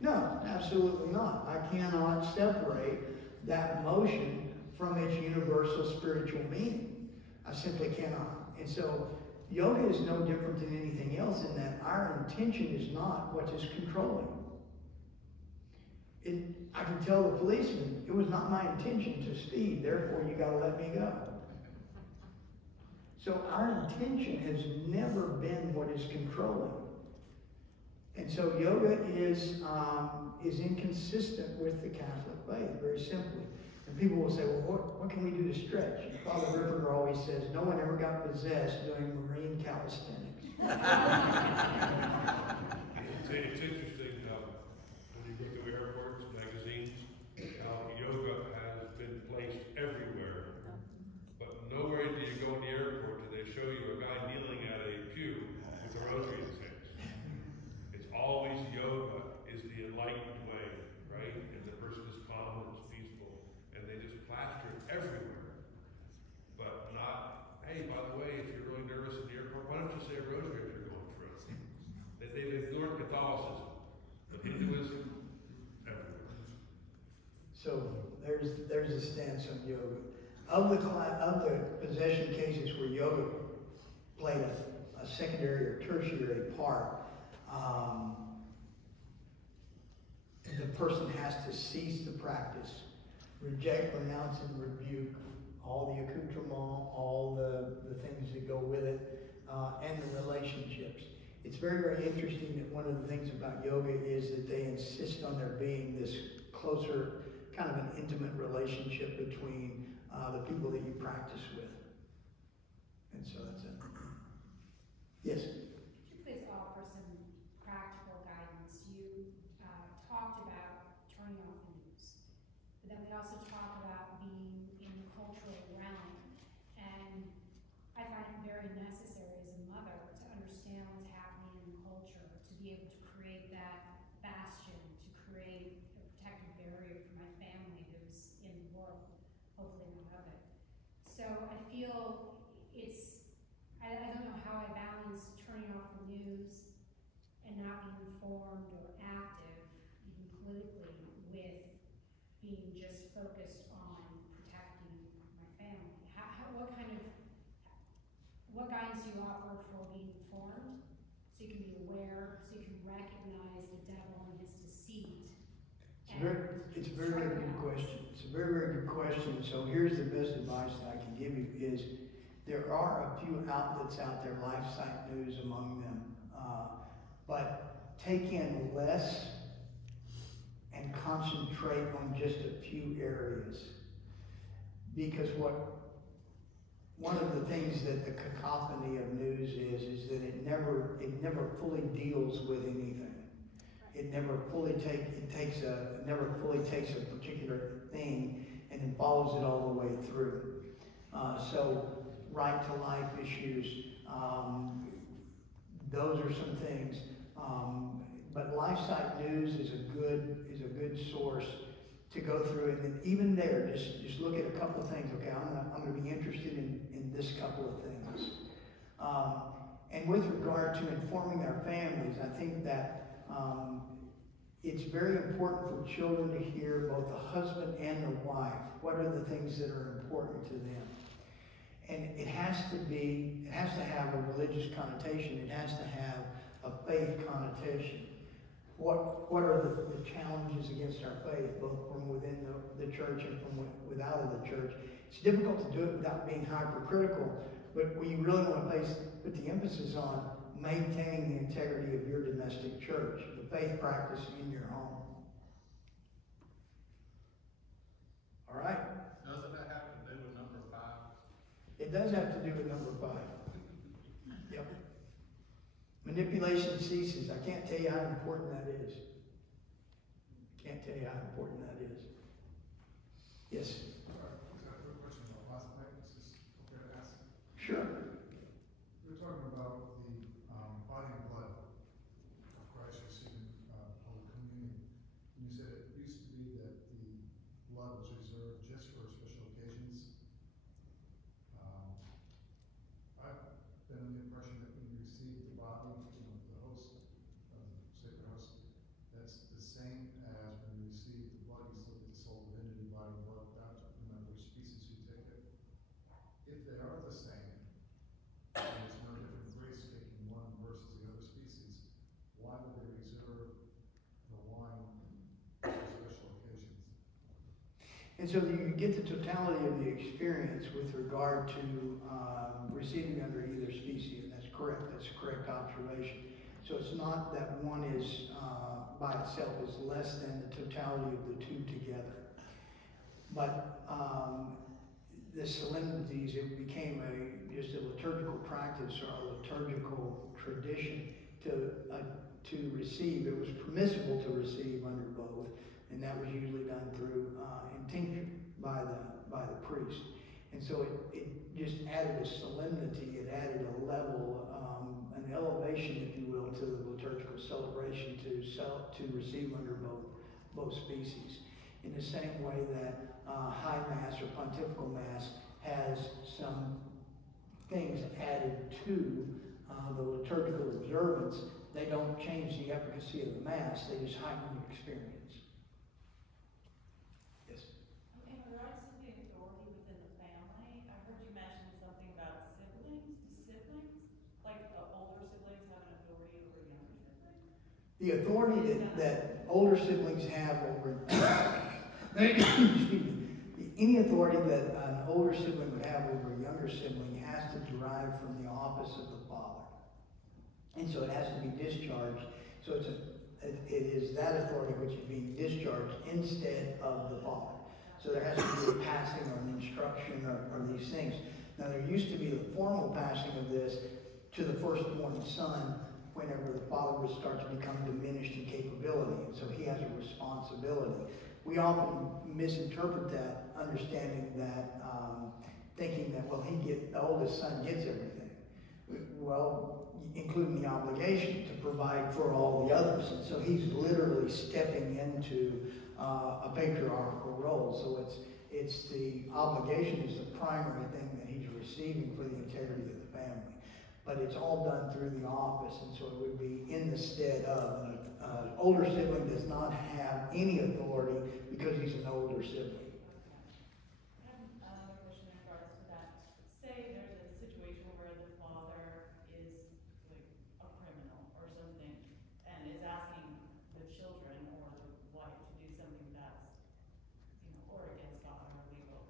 No, absolutely not. I cannot separate that motion from its universal spiritual meaning. I simply cannot. And so yoga is no different than anything else in that our intention is not what is controlling. I can tell the policeman, it was not my intention to speed, therefore you gotta let me go. So our intention has never been what is controlling. And so yoga is inconsistent with the Catholic faith, very simply. And people will say, well, what can we do to stretch? And Father Ripperger always says, no one ever got possessed doing marine calisthenics. It's interesting when you go to airports, magazines, how yoga has been placed everywhere. But nowhere do you go in the airport do they show you a guy kneeling at a pew with a rosary in his hands. It's always yoga is the enlightened way, right? And the person is calm and it's peaceful. And they just plaster it everywhere. But not, hey, by the way, if you're really nervous in the airport, why don't you say a rosary as you're going through? They've ignored Catholicism, but Hinduism, everywhere. So there's a stance on yoga. Of the possession cases where yoga played a secondary or tertiary part, the person has to cease the practice, reject, renounce, and rebuke all the accoutrement, all the things that go with it, and the relationships. It's very, very interesting that one of the things about yoga is that they insist on there being this closer, kind of an intimate relationship between the people that you practice with. And so that's it. Yes? Could you please offer some practical guidance? You talked about turning off the news, but then we also talked about being in the cultural realm. And I find it very necessary as a mother to understand what's happening in the culture, to be able to create that bastion, to create a protective barrier for my family who's in the world, hopefully not of it. So I feel I don't know how I balance turning off the news and not being informed or active, even politically, with being just focused on protecting my family. What guidance do you offer for being informed, so you can be aware, so you can recognize the devil and his deceit? It's a very, very good question. It's a very, very good question. So here's the best advice that I can give you is there are a few outlets out there, life site news among them, but take in less and concentrate on just a few areas. Because one of the things that the cacophony of news is that it never fully deals with anything. It never fully takes a particular thing and then follows it all the way through. So right to life issues, those are some things. But life site news is a good source to go through, and then even there, just look at a couple of things. Okay, I'm going to be interested in this couple of things. And with regard to informing our families, I think that it's very important for children to hear both the husband and the wife. What are the things that are important to them? And it has to have a religious connotation. It has to have a faith connotation. What are the challenges against our faith, both from within the church and from without of the church? It's difficult to do it without being hypercritical, but we really want to put the emphasis on maintaining the integrity of your domestic church, the faith practice in your home. All right? Doesn't that have to do with number 5? It does have to do with number 5. Yep. Manipulation ceases. I can't tell you how important that is. Can't tell you how important that is. Yes? I have a question about last night. Is this okay to ask? Sure. We were talking about the body and blood of Christ receiving Holy Communion. And you said it used to be that the blood was reserved just for special occasions. I've been under the impression that when you receive the body, the host, sacred host, that's the same as when you receive the blood, you still get the soul divinity, body and blood, no matter which species you take it. If they are the same, and there's no different grace taking one versus the other species, why would they reserve the wine for special occasions? And so you get the totality of the experience with regard to receiving under either species, and that's correct. That's a correct observation. So it's not that one is by itself is less than the totality of the two together. But the solemnities, it became just a liturgical practice or a liturgical tradition to receive. It was permissible to receive under both, and that was usually done through intinction by the priest. And so it just added a solemnity, it added a level, an elevation, if you will, to the liturgical celebration to receive under both species. In the same way that High Mass or Pontifical Mass has some things added to the liturgical observance, they don't change the efficacy of the Mass, they just heighten the experience. Yes? The authority that older siblings have over, excuse me, any authority that an older sibling would have over a younger sibling has to derive from the office of the father. And so it has to be discharged. So it is that authority which is being discharged instead of the father. So there has to be a passing or an instruction or these things. Now there used to be the formal passing of this to the firstborn son whenever the father would start to become diminished in capability. And so he has a responsibility. We often misinterpret that, understanding that, thinking that, well, the oldest son gets everything. Well, including the obligation to provide for all the others. And so he's literally stepping into a patriarchal role. So it's the obligation is the primary thing that he's receiving for the integrity of the family. But it's all done through the office, and so it would be in the stead of. An older sibling does not have any authority because he's an older sibling. I have another question in regards to that. Say there's a situation where the father is like a criminal or something and is asking the children or the wife to do something that's, or against God or illegal.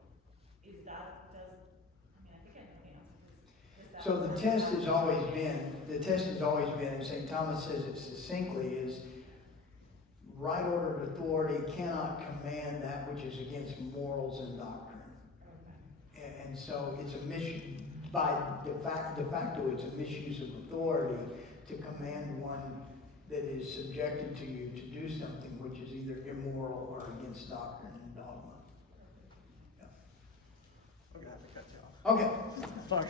Is that, I think I know the answer to this. So the test has always been, and St. Thomas says it succinctly, is right ordered authority cannot command that which is against morals and doctrine. Okay. And so it's a by de facto, it's a misuse of authority to command one that is subjected to you to do something which is either immoral or against doctrine and dogma. Yeah. We're going to have to cut you off. Okay. Sorry.